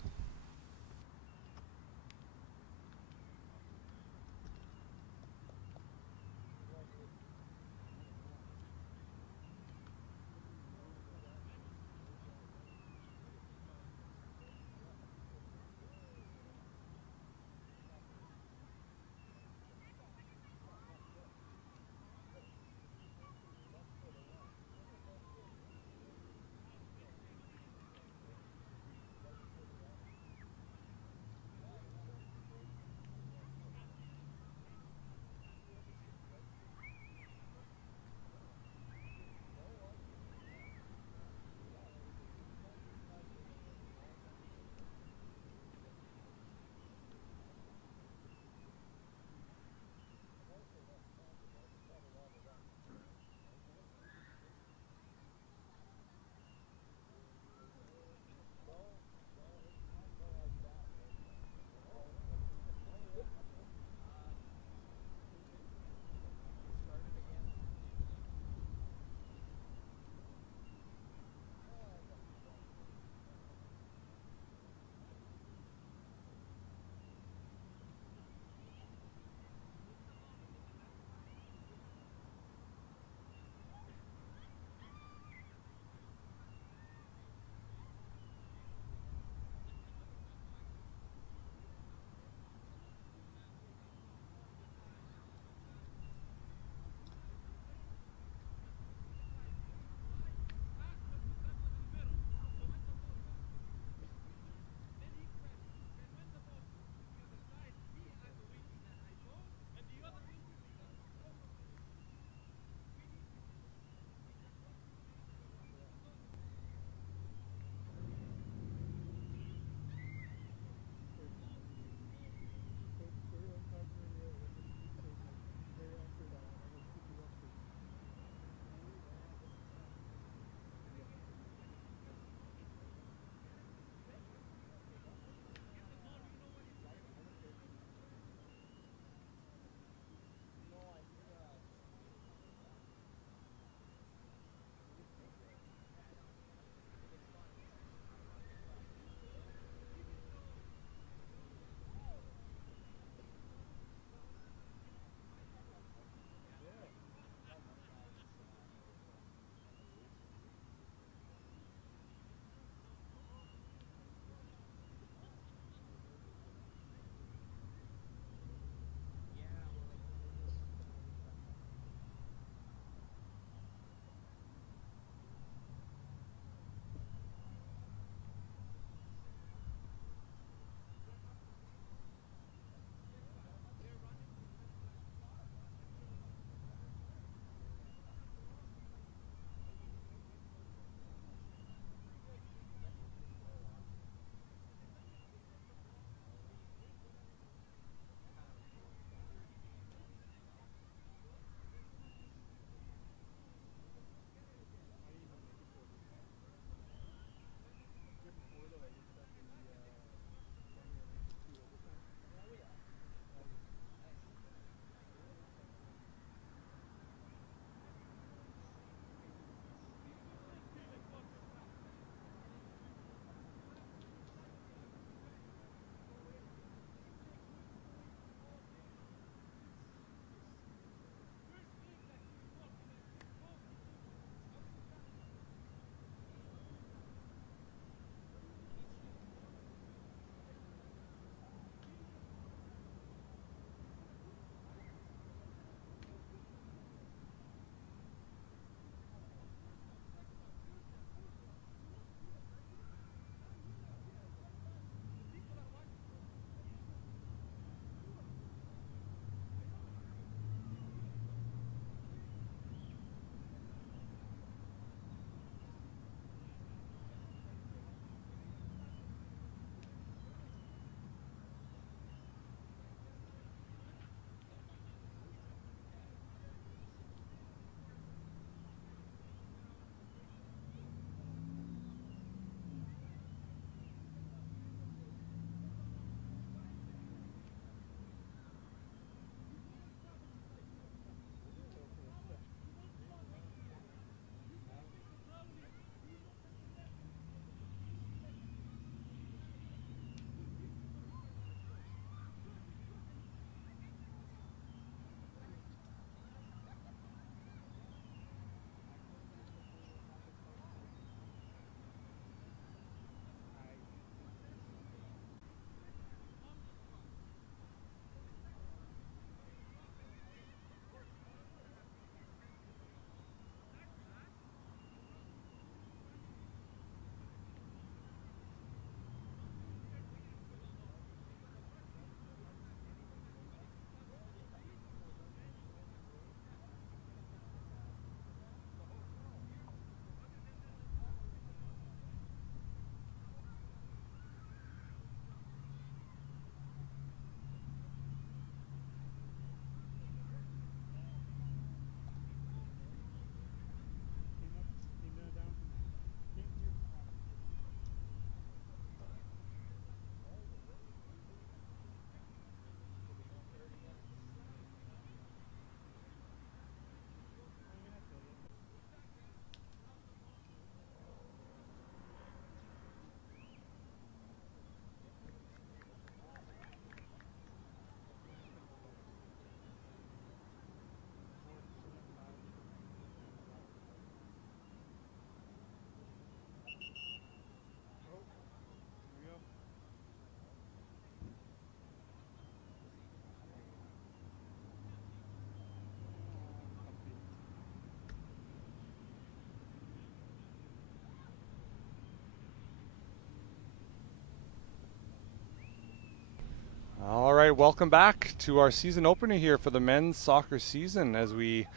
All right, welcome back to our season opener here for the men's soccer season as we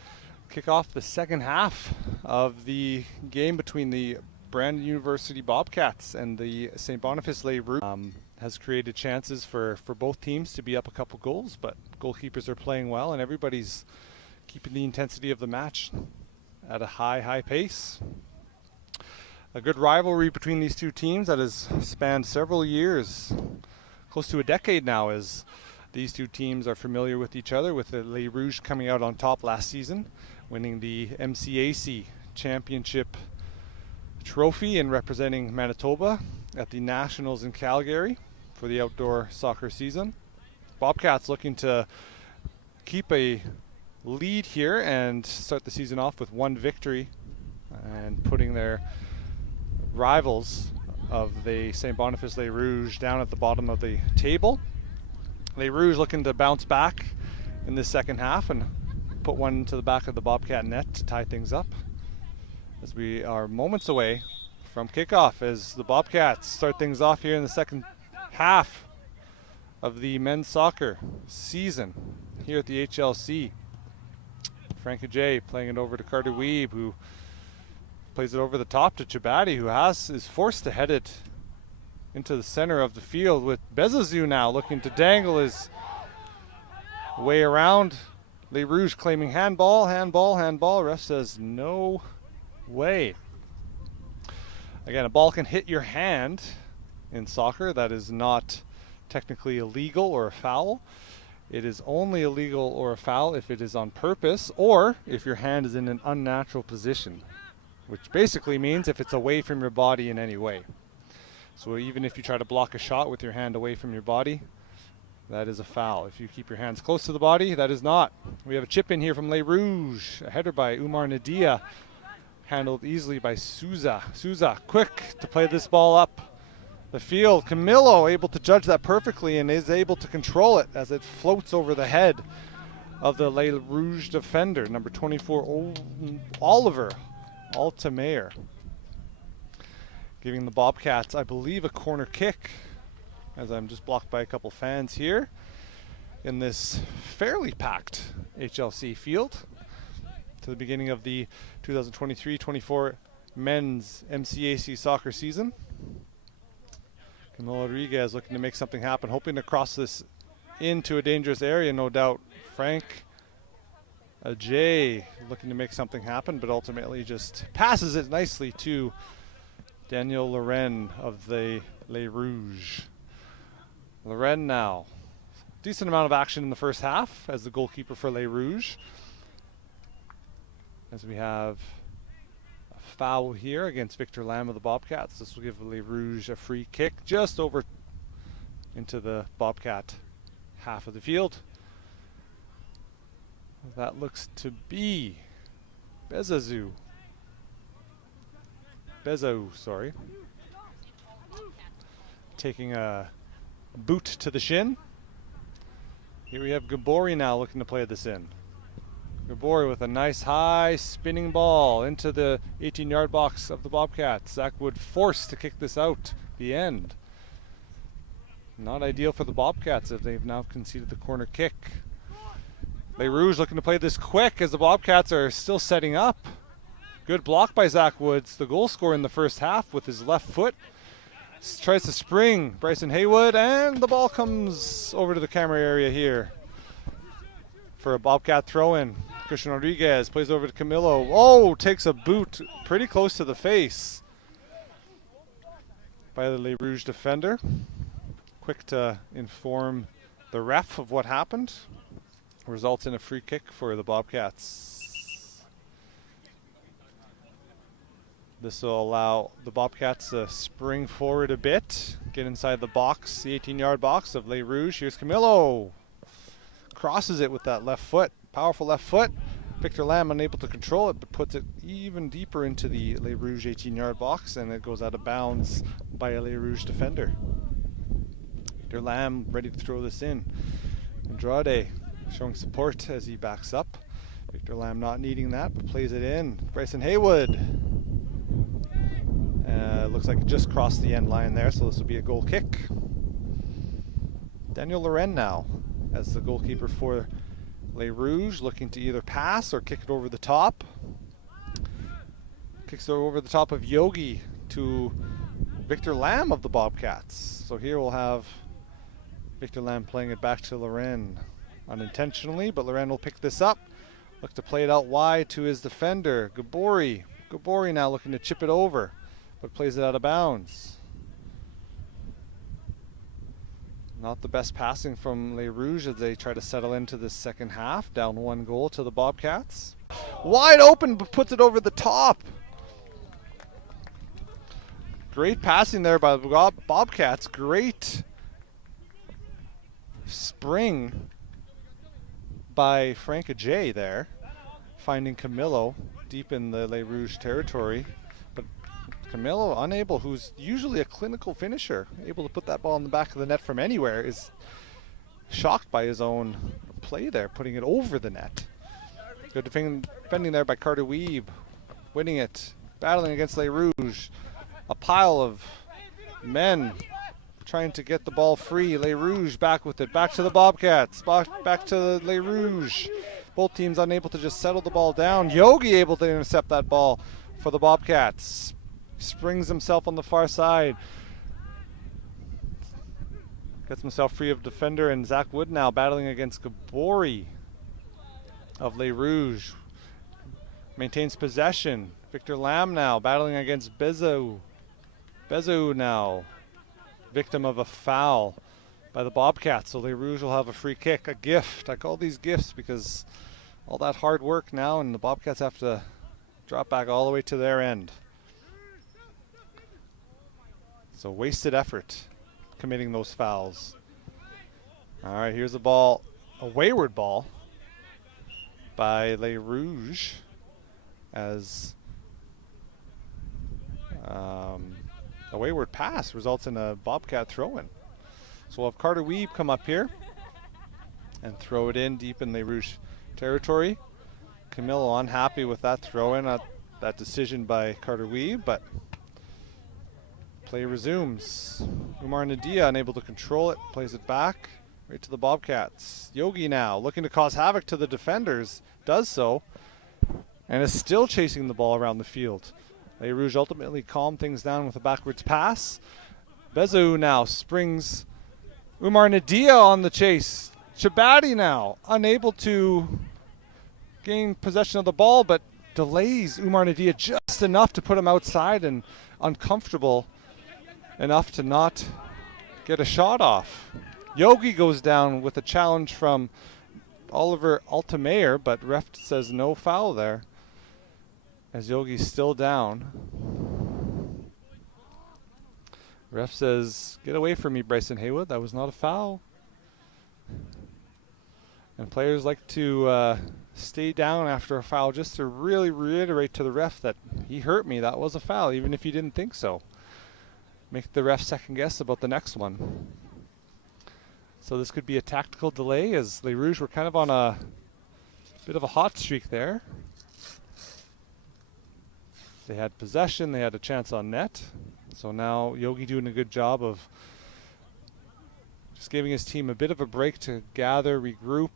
kick off the second half of the game between the Brandon University Bobcats and the St. Boniface Les Rouges. Has created chances for both teams to be up a couple goals, but goalkeepers are playing well and everybody's keeping the intensity of the match at a high pace. A good rivalry between these two teams that has spanned several years, close to a decade now, as these two teams are familiar with each other, with the Les Rouges coming out on top last season, winning the MCAC Championship trophy and representing Manitoba at the Nationals in Calgary for the outdoor soccer season. Bobcats looking to keep a lead here and start the season off with one victory and putting their rivals of the St. Boniface Les Rouges down at the bottom of the table. Les Rouges looking to bounce back in this second half and put one into the back of the Bobcat net to tie things up, as we are moments away from kickoff as the Bobcats start things off here in the second half of the men's soccer season here at the HLC. Frank Ajay playing it over to Carter Weeb, who plays it over the top to Chabadi, who is forced to head it into the center of the field, with Bezazou now looking to dangle his way around. Les Rouges claiming handball. Ref says no way. Again, a ball can hit your hand in soccer. That is not technically illegal or a foul. It is only illegal or a foul if it is on purpose or if your hand is in an unnatural position, which basically means if it's away from your body in any way. So even if you try to block a shot with your hand away from your body, that is a foul. If you keep your hands close to the body, that is not. We have a chip in here from Les Rouges, a header by Umar Nadia, handled easily by Souza. Souza quick to play this ball up the field. Camillo able to judge that perfectly and is able to control it as it floats over the head of the Les Rouges defender, number 24, Oliver Altameyer, giving the Bobcats, I believe, a corner kick, as I'm just blocked by a couple fans here in this fairly packed HLC field to the beginning of the 2023-24 men's MCAC soccer season. Camilo Rodriguez looking to make something happen, hoping to cross this into a dangerous area, no doubt. Frank Ajay looking to make something happen, but ultimately just passes it nicely to Daniel Loren of the Les Rouges. Loren now. Decent amount of action in the first half as the goalkeeper for Les Rouges, as we have a foul here against Victor Lamb of the Bobcats. This will give Les Rouges a free kick just over into the Bobcat half of the field. That looks to be Bezazou, sorry. Taking a boot to the shin. Here we have Gabori now looking to play this in. Gabori with a nice high spinning ball into the 18-yard box of the Bobcats. Zach Wood forced to kick this out the end. Not ideal for the Bobcats if they've now conceded the corner kick. Les Rouges looking to play this quick as the Bobcats are still setting up. Good block by Zach Woods, the goal scorer in the first half, with his left foot. Tries to spring Bryson Haywood, and the ball comes over to the camera area here for a Bobcat throw-in. Christian Rodriguez plays over to Camillo. Oh, takes a boot pretty close to the face by the Les Rouges defender. Quick to inform the ref of what happened. Results in a free kick for the Bobcats. This will allow the Bobcats to spring forward a bit, get inside the box, the 18-yard box of Les Rouges. Here's Camillo. Crosses it with that left foot, powerful left foot. Victor Lamb unable to control it, but puts it even deeper into the Les Rouges 18-yard box, and it goes out of bounds by a Les Rouges defender. Victor Lamb ready to throw this in. Andrade showing support as he backs up. Victor Lamb not needing that, but plays it in. Bryson Haywood. Looks like it just crossed the end line there, so this will be a goal kick. Daniel Loren now as the goalkeeper for Les Rouges, looking to either pass or kick it over the top. Kicks it over the top of Yogi to Victor Lamb of the Bobcats. So here we'll have Victor Lamb playing it back to Loren unintentionally, but Loren will pick this up. Look to play it out wide to his defender, Gabori. Gabori now looking to chip it over, but plays it out of bounds. Not the best passing from Les Rouges as they try to settle into the second half, down 1 goal to the Bobcats. Wide open, but puts it over the top. Great passing there by the Bobcats. Great spring by Frank Ajay there, finding Camillo deep in the Les Rouges territory. But Camillo, unable, who's usually a clinical finisher, able to put that ball in the back of the net from anywhere, is shocked by his own play there, putting it over the net. Good defending there by Carter Weeb, winning it, battling against Les Rouges. A pile of men trying to get the ball free. Les Rouges back with it, back to the Bobcats, back to Les Rouges. Both teams unable to just settle the ball down. Yogi able to intercept that ball for the Bobcats. Springs himself on the far side. Gets himself free of defender, and Zach Wood now battling against Gabori of Les Rouges. Maintains possession. Victor Lamb now battling against Bezou. Bezou now victim of a foul by the Bobcats, so Les Rouges will have a free kick, a gift. I call these gifts because all that hard work now, and the Bobcats have to drop back all the way to their end. So wasted effort committing those fouls. All right, here's a ball, a wayward ball by Les Rouges as a wayward pass results in a Bobcat throw-in. So we'll have Carter Weeb come up here and throw it in deep in Les Rouges territory. Camillo unhappy with that throw-in, that decision by Carter Weeb, but play resumes. Umar Nadia unable to control it, plays it back right to the Bobcats. Yogi now looking to cause havoc to the defenders, does so, and is still chasing the ball around the field. Les Rouges ultimately calm things down with a backwards pass. Bezou now springs Umar Nadia on the chase. Shabadi now unable to gain possession of the ball, but delays Umar Nadia just enough to put him outside and uncomfortable enough to not get a shot off. Yogi goes down with a challenge from Oliver Altamayer, but ref says no foul there as Yogi's still down. Ref says, get away from me, Bryson Haywood. That was not a foul. And players like to stay down after a foul just to really reiterate to the ref that he hurt me. That was a foul, even if you didn't think so. Make the ref second guess about the next one. So this could be a tactical delay as Les Rouges were kind of on a bit of a hot streak there. They had possession, they had a chance on net. So now Yogi doing a good job of just giving his team a bit of a break to gather, regroup.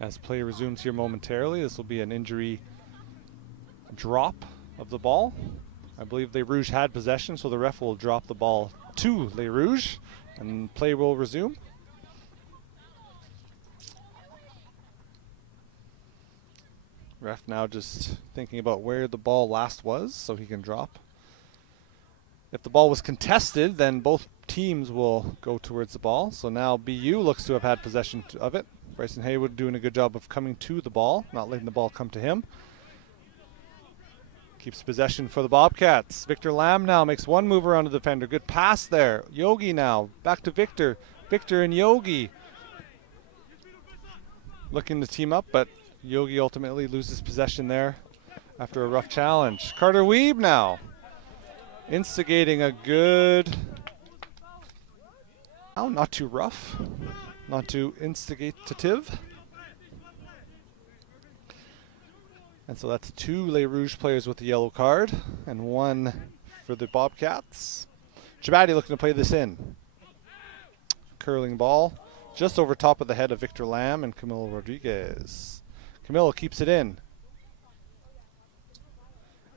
As play resumes here momentarily, this will be an injury drop of the ball. I believe Les Rouges had possession, so the ref will drop the ball to Les Rouges, and play will resume. Ref now just thinking about where the ball last was so he can drop. If the ball was contested, then both teams will go towards the ball. So now BU looks to have had possession of it. Bryson Haywood doing a good job of coming to the ball, not letting the ball come to him. Keeps possession for the Bobcats. Victor Lamb now makes one move around the defender. Good pass there. Yogi now back to Victor. Victor and Yogi looking to team up, but Yogi ultimately loses possession there after a rough challenge. Carter Weeb now instigating a good, oh, not too rough, not too instigative. And so that's 2 Les Rouges players with the yellow card and 1 for the Bobcats. Jabati looking to play this in. Curling ball just over top of the head of Victor Lamb and Camilo Rodriguez. Camilo keeps it in.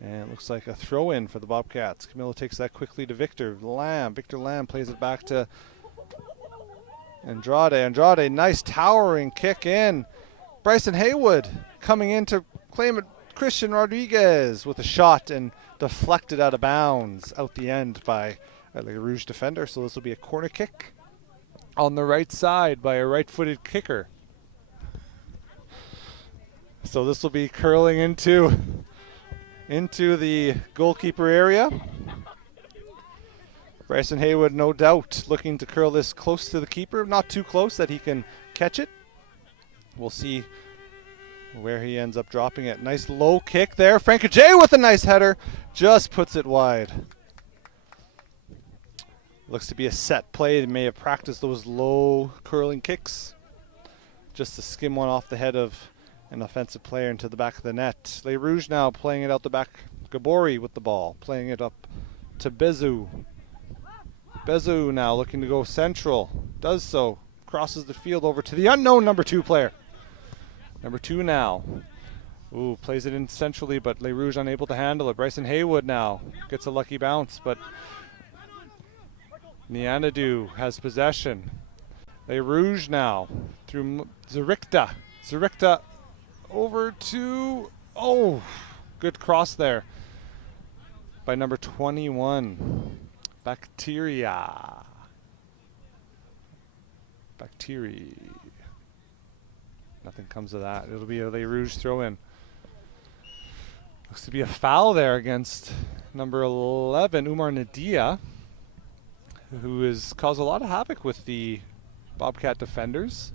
And it looks like a throw in for the Bobcats. Camilo takes that quickly to Victor Lamb. Victor Lamb plays it back to Andrade. Andrade, nice towering kick in. Bryson Haywood coming in to claim it. Christian Rodriguez with a shot and deflected out of bounds out the end by a Les Rouge defender. So this will be a corner kick on the right side by a right-footed kicker. So this will be curling into the goalkeeper area. Bryson Haywood, no doubt, looking to curl this close to the keeper. Not too close that he can catch it. We'll see where he ends up dropping it. Nice low kick there. Frank J with a nice header. Just puts it wide. Looks to be a set play. They may have practiced those low curling kicks just to skim one off the head of an offensive player into the back of the net. Les Rouge now playing it out the back. Gabori with the ball, playing it up to Bezu. Bezu now looking to go central. Does so. Crosses the field over to the unknown number 2 player. Number 2 now. Ooh, plays it in centrally, but Les Rouge unable to handle it. Bryson Haywood now gets a lucky bounce, but Nianadu has possession. Les Rouge now through Zurikta. Zurikta over to, oh, good cross there by number 21. Bacteria. Nothing comes of that. It'll be a Les Rouge throw in. Looks to be a foul there against number 11, Umar Nadia, who has caused a lot of havoc with the Bobcat defenders,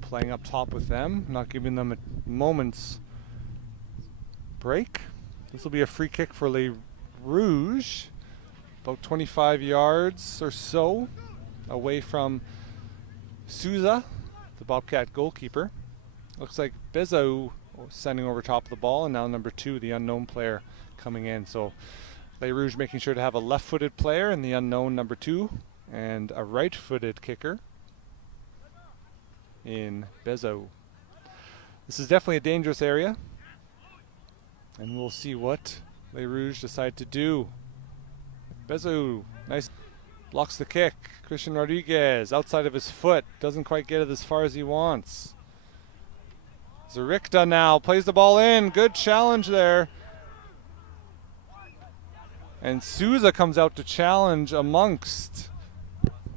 playing up top with them, not giving them a moment's break. This will be a free kick for Les Rouge, about 25 yards or so away from Souza, the Bobcat goalkeeper. Looks like Bezau sending over top of the ball, and now number 2, the unknown player, coming in. So Les Rouge making sure to have a left-footed player in the unknown number 2 and a right-footed kicker in Bezo. This is definitely a dangerous area, and we'll see what Les Rouge decide to do. Bezo, nice, blocks the kick. Christian Rodriguez outside of his foot, doesn't quite get it as far as he wants. Zurikta now plays the ball in, good challenge there. And Souza comes out to challenge amongst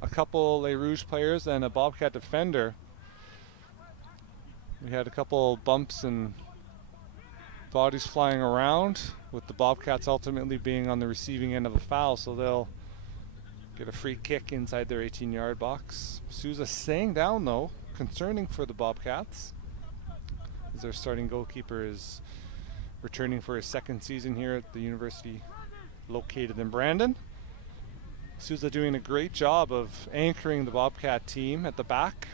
a couple Les Rouge players and a Bobcat defender. We had a couple bumps and bodies flying around, with the Bobcats ultimately being on the receiving end of a foul, so they'll get a free kick inside their 18-yard box. Souza staying down though, concerning for the Bobcats, as their starting goalkeeper is returning for his second season here at the university located in Brandon. Souza doing a great job of anchoring the Bobcat team at the back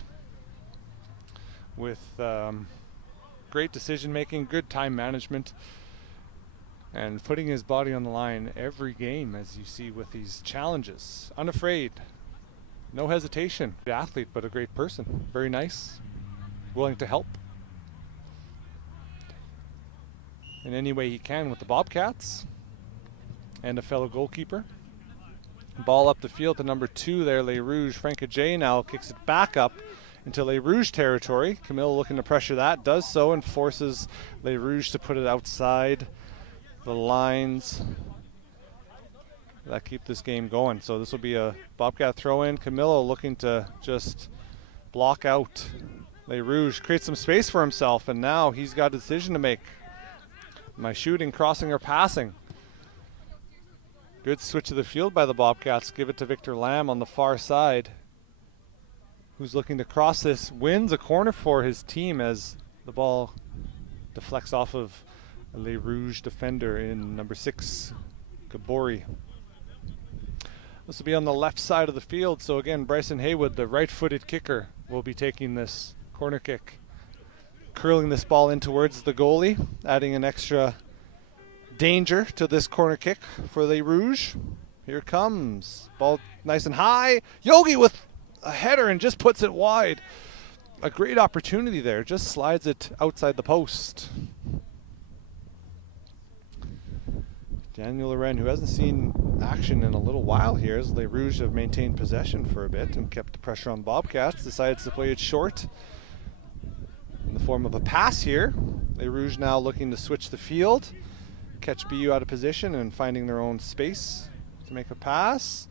with great decision making, good time management, and putting his body on the line every game, as you see with these challenges. Unafraid, no hesitation. Good athlete, but a great person. Very nice, willing to help in any way he can with the Bobcats. And a fellow goalkeeper. Ball up the field to number 2 there, Les Rouge. Frank J now kicks it back up into Les Rouge territory. Camille looking to pressure that, does so, and forces Les Rouge to put it outside the lines that keep this game going. So this will be a Bobcat throw in. Camilo looking to just block out Les Rouge, create some space for himself, and now he's got a decision to make. Am I shooting, crossing, or passing? Good switch of the field by the Bobcats. Give it to Victor Lamb on the far side, who's looking to cross this, wins a corner for his team as the ball deflects off of a Les Rouge defender in number 6, Gabori. This will be on the left side of the field, so again, Bryson Haywood, the right-footed kicker, will be taking this corner kick, curling this ball in towards the goalie, adding an extra danger to this corner kick for Les Rouge. Here it comes. Ball nice and high. Yogi with a header and just puts it wide. A great opportunity there. Just slides it outside the post. Daniel Loren, who hasn't seen action in a little while here, as Les Rouges have maintained possession for a bit and kept the pressure on Bobcats, decides to play it short in the form of a pass here. Les Rouges now looking to switch the field, catch BU out of position and finding their own space to make a pass.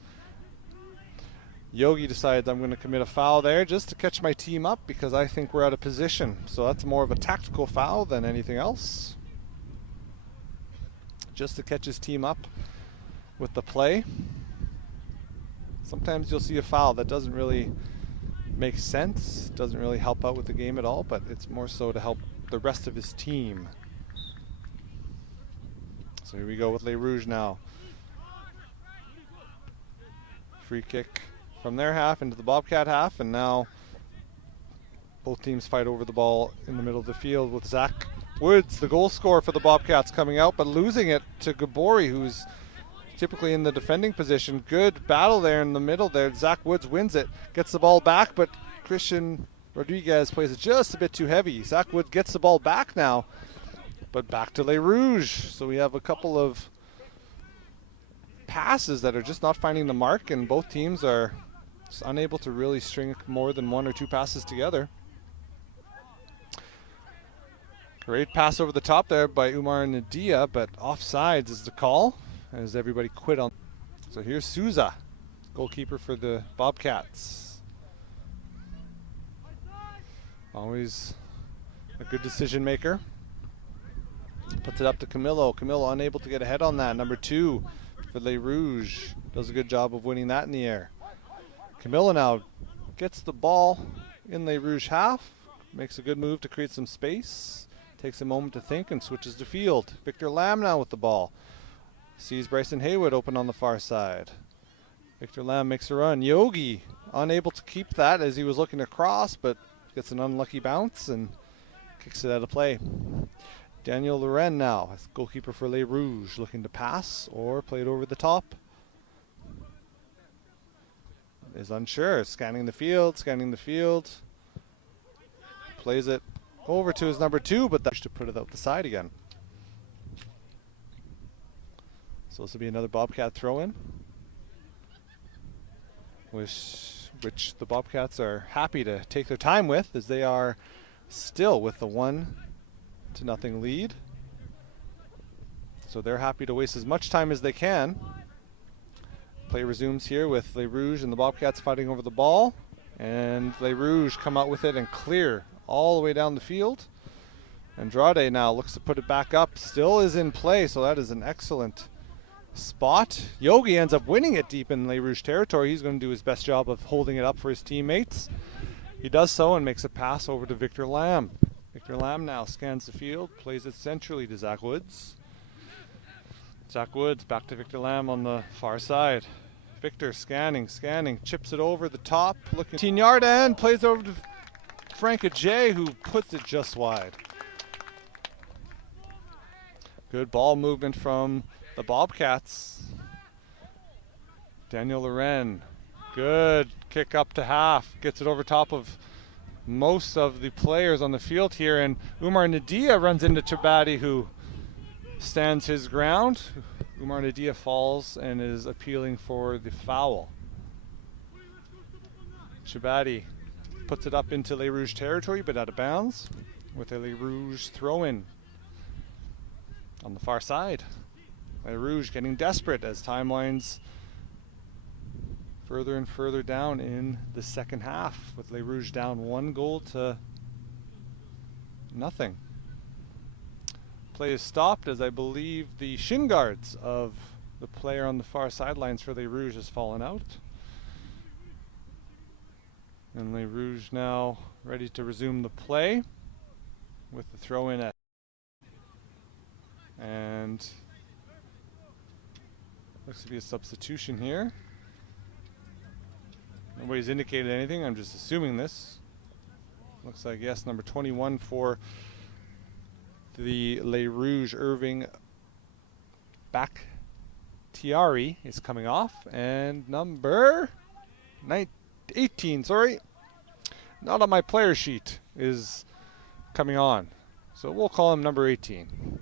Yogi decides I'm going to commit a foul there just to catch my team up because I think we're out of position. So that's more of a tactical foul than anything else. Just to catch his team up with the play. Sometimes you'll see a foul that doesn't really make sense, doesn't really help out with the game at all, but it's more so to help the rest of his team. So here we go with Les Rouges now. Free kick from their half into the Bobcat half, and now both teams fight over the ball in the middle of the field with Zach Woods, the goal scorer for the Bobcats, coming out, but losing it to Gabori, who's typically in the defending position. Good battle there in the middle there. Zach Woods wins it, gets the ball back, but Christian Rodriguez plays it just a bit too heavy. Zach Woods gets the ball back now, but back to Les Rouges. So we have a couple of passes that are just not finding the mark, and both teams are just unable to really string more than one or two passes together. Great pass over the top there by Umar Nadia, but offsides is the call as everybody quit on. So here's Souza, goalkeeper for the Bobcats. Always a good decision maker. Puts it up to Camilo. Camilo unable to get ahead on that. Number 2 for Les Rouges does a good job of winning that in the air. Camilo now gets the ball in Les Rouges half, makes a good move to create some space. Takes a moment to think and switches to field. Victor Lamb now with the ball. Sees Bryson Haywood open on the far side. Victor Lamb makes a run. Yogi unable to keep that as he was looking to cross, but gets an unlucky bounce and kicks it out of play. Daniel Loren now, as goalkeeper for Les Rouges, looking to pass or play it over the top. Is unsure. Scanning the field. Plays it over to his number 2, but that's to put it out the side again. So this will be another Bobcat throw-in, which the Bobcats are happy to take their time with, as they are still with the 1-0 lead. So they're happy to waste as much time as they can. Play resumes here with Les Rouges and the Bobcats fighting over the ball, and Les Rouges come out with it and clear all the way down the field. Andrade now looks to put it back up, still is in play, so that is an excellent spot. Yogi ends up winning it deep in Les Rouges territory. He's going to do his best job of holding it up for his teammates. He does so and makes a pass over to Victor Lamb. Victor Lamb now scans the field, plays it centrally to Zach Woods. Zach Woods back to Victor Lamb on the far side. Victor scanning, chips it over the top, looking 18-yard end, plays over to Frank Ajay, who puts it just wide. Good ball movement from the Bobcats. Daniel Loren, good kick up to half, gets it over top of most of the players on the field here, and Umar Nadia runs into Chabadi, who stands his ground. Umar Nadia falls and is appealing for the foul. Chabadi puts it up into Les Rouges territory, but out of bounds, with a Les Rouges throw-in on the far side. Les Rouges getting desperate as timelines further and further down in the second half, with Les Rouges down 1-0. Play is stopped as I believe the shin guards of the player on the far sidelines for Les Rouges has fallen out. And Les Rouges now ready to resume the play with the throw in at. And looks to be a substitution here. Nobody's indicated anything, I'm just assuming this. Looks like yes, number 21 for the Les Rouges, Irving Tiari is coming off, and number 18, sorry, not on my player sheet, is coming on. So we'll call him number 18.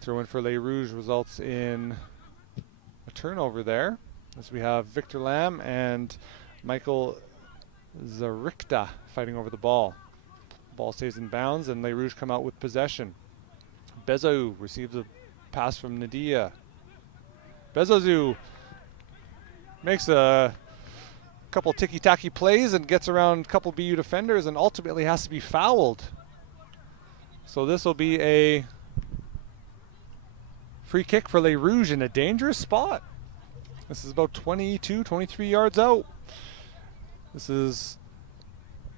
Throw in for Les Rouges results in a turnover there, as we have Victor Lamb and Michael Zarikta fighting over the ball. Ball stays in bounds, and Les Rouges come out with possession. Bezau receives a pass from Nadia. Bezau makes a couple ticky-tacky plays and gets around a couple BU defenders and ultimately has to be fouled. So this will be a free kick for Les Rouges in a dangerous spot. This is about 22, 23 yards out. This is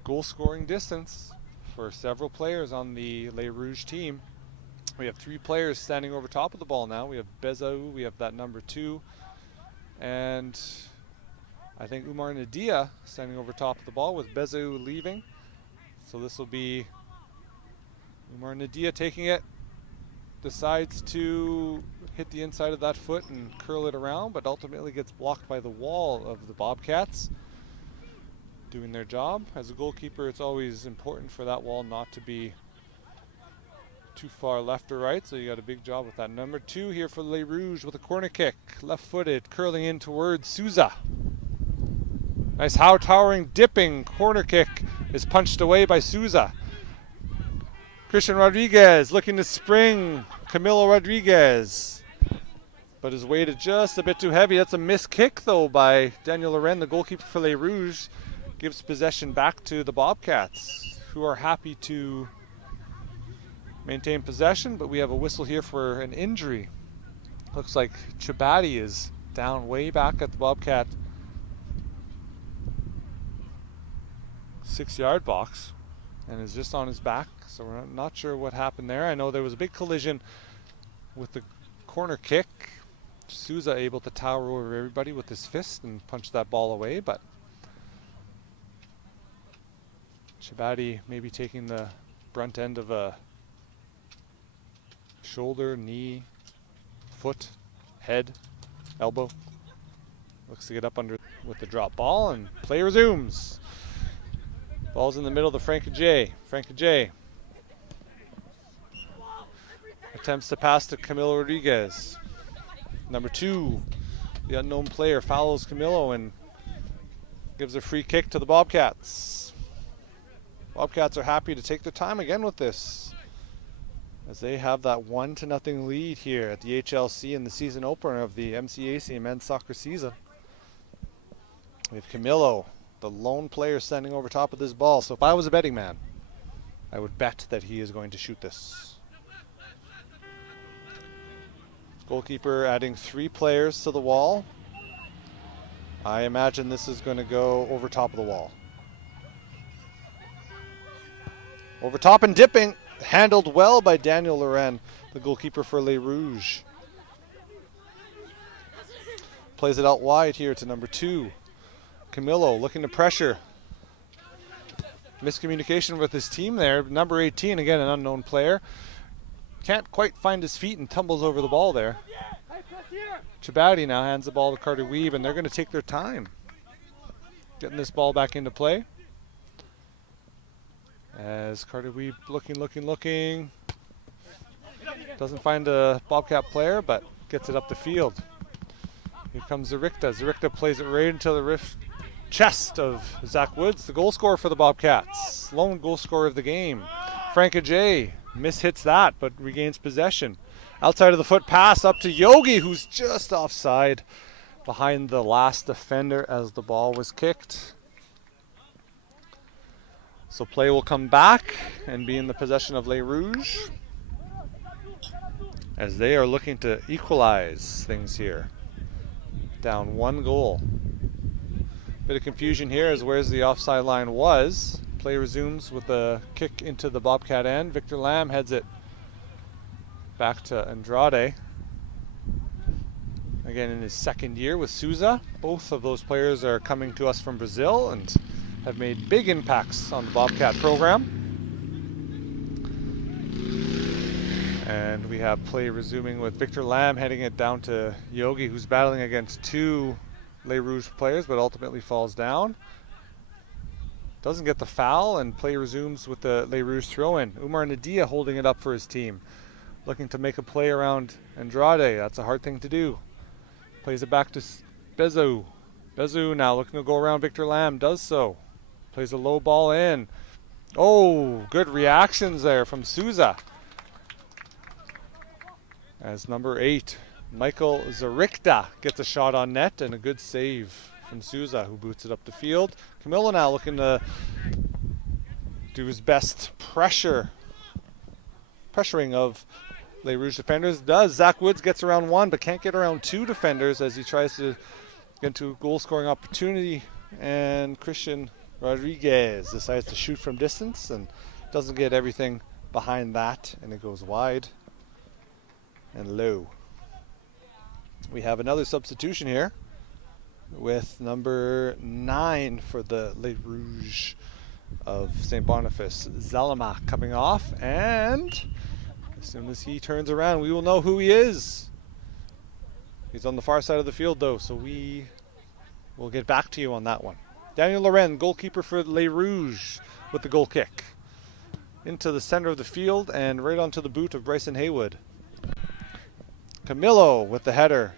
goal scoring distance for several players on the Les Rouges team. We have 3 players standing over top of the ball now. We have Bezau, we have that number 2, and I think Umar Nadia standing over top of the ball with Bezau leaving. So this will be Umar Nadia taking it, decides to hit the inside of that foot and curl it around, but ultimately gets blocked by the wall of the Bobcats. Doing their job. As a goalkeeper, it's always important for that wall not to be too far left or right, so you got a big job with that. Number 2 here for Les Rouges with a corner kick, left-footed, curling in towards Souza. Nice towering, dipping corner kick is punched away by Souza. Christian Rodriguez looking to spring Camilo Rodriguez, but is weighted just a bit too heavy. That's a missed kick though by Daniel Loren, the goalkeeper for Les Rouges. Gives possession back to the Bobcats, who are happy to maintain possession, but we have a whistle here for an injury. Looks like Chabadi is down way back at the Bobcat 6-yard box and is just on his back, so we're not sure what happened there. I know there was a big collision with the corner kick. Souza able to tower over everybody with his fist and punch that ball away, but Chabadi maybe taking the brunt end of a shoulder, knee, foot, head, elbow. Looks to get up under with the drop ball, and play resumes. Ball's in the middle to Frank-Ajay. Frank-Ajay attempts to pass to Camilo Rodriguez. Number 2, the unknown player, follows Camilo and gives a free kick to the Bobcats. Bobcats are happy to take their time again with this, as they have that 1-0 lead here at the HLC in the season opener of the MCAC men's soccer season. We have Camilo, the lone player, standing over top of this ball. So if I was a betting man, I would bet that he is going to shoot this. Goalkeeper adding 3 players to the wall. I imagine this is going to go over top of the wall. Over top and dipping. Handled well by Daniel Loren, the goalkeeper for Les Rouges. Plays it out wide here to number 2. Camilo looking to pressure. Miscommunication with his team there. Number 18, again an unknown player. Can't quite find his feet and tumbles over the ball there. Chabadi now hands the ball to Carter Weeb, and they're going to take their time getting this ball back into play. As Carter Weeb looking. Doesn't find a Bobcat player, but gets it up the field. Here comes Zarikta. Zarikta plays it right into the chest of Zach Woods, the goal scorer for the Bobcats. Lone goal scorer of the game. Frank-Ajay mishits that, but regains possession. Outside of the foot pass up to Yogi, who's just offside behind the last defender as the ball was kicked. So play will come back and be in the possession of Les Rouges, as they are looking to equalize things here. Down 1 goal. Bit of confusion here as where's the offside line was. Play resumes with a kick into the Bobcat end. Victor Lamb heads it back to Andrade. Again in his 2nd year with Souza. Both of those players are coming to us from Brazil and have made big impacts on the Bobcat program. And we have play resuming with Victor Lamb heading it down to Yogi, who's battling against two Les Rouges players, but ultimately falls down. Doesn't get the foul, and play resumes with the Les Rouges throw-in. Umar Nadia holding it up for his team, looking to make a play around Andrade. That's a hard thing to do. Plays it back to Bezu. Bezu now looking to go around Victor Lamb, does so. Plays a low ball in. Oh, good reactions there from Souza. As number 8, Michael Zarikta gets a shot on net, and a good save from Souza, who boots it up the field. Camilo now looking to do his best pressuring of Les Rouges defenders. Does. Zach Woods gets around one, but can't get around two defenders as he tries to get into a goal-scoring opportunity. And Christian Rodriguez decides to shoot from distance and doesn't get everything behind that, and it goes wide and low. We have another substitution here with number 9 for the Les Rouges of St. Boniface, Zalama, coming off, and as soon as he turns around, we will know who he is. He's on the far side of the field though, so we will get back to you on that one. Daniel Loren, goalkeeper for Les Rouges, with the goal kick into the center of the field and right onto the boot of Bryson Haywood. Camilo with the header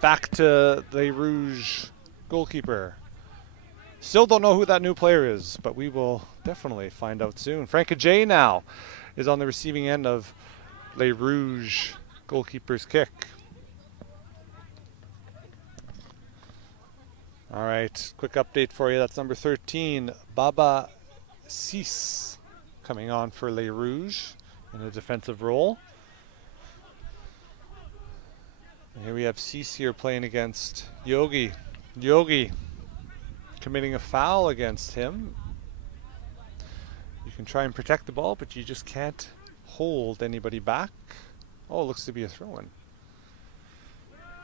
back to Les Rouges goalkeeper. Still don't know who that new player is, but we will definitely find out soon. Frank J now is on the receiving end of Les Rouges goalkeeper's kick. All right, quick update for you. That's number 13, Baba Cis, coming on for Les Rouges in a defensive role. And here we have Cis here playing against Yogi. Yogi committing a foul against him. You can try and protect the ball, but you just can't hold anybody back. Oh, it looks to be a throw-in.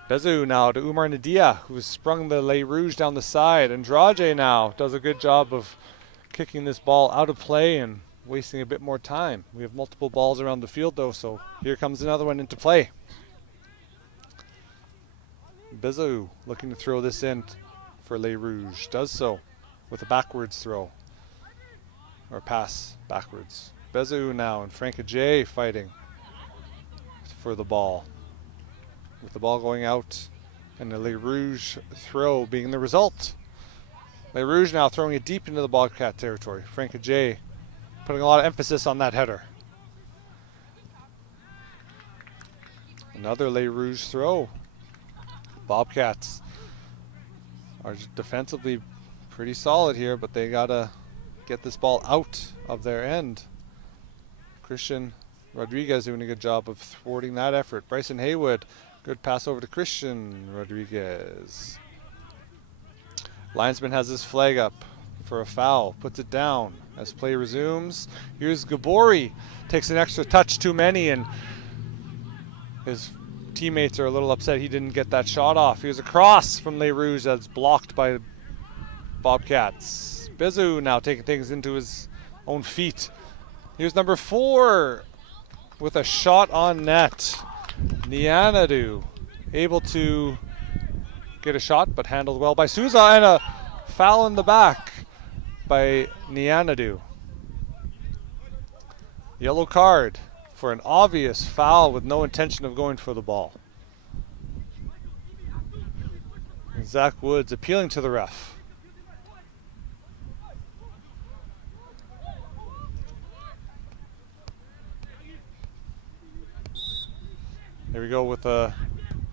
Bezu now to Umar Nadia, who has sprung the Les Rouges down the side. Andrade now does a good job of kicking this ball out of play and wasting a bit more time. We have multiple balls around the field though, so here comes another one into play. Bezu looking to throw this in for Les Rouges. Does so with a backwards throw. Or pass backwards. Bezu now and Frank J fighting for the ball. With the ball going out and the Les Rouges throw being the result. Les Rouges now throwing it deep into the Bobcat territory. Frank J putting a lot of emphasis on that header. Another Les Rouges throw. Bobcats are defensively pretty solid here, but they gotta get this ball out of their end. Christian Rodriguez doing a good job of thwarting that effort. Bryson Haywood, good pass over to Christian Rodriguez. Linesman has his flag up for a foul, puts it down as play resumes. Here's Gabori, takes an extra touch too many, and his teammates are a little upset he didn't get that shot off. Here's a cross from Les Rouges that's blocked by Bobcats. Bezu now taking things into his own feet. Here's number 4 with a shot on net. Nianadu able to get a shot, but handled well by Souza, and a foul in the back by Nianadu. Yellow card for an obvious foul with no intention of going for the ball. And Zach Woods appealing to the ref. There we go with a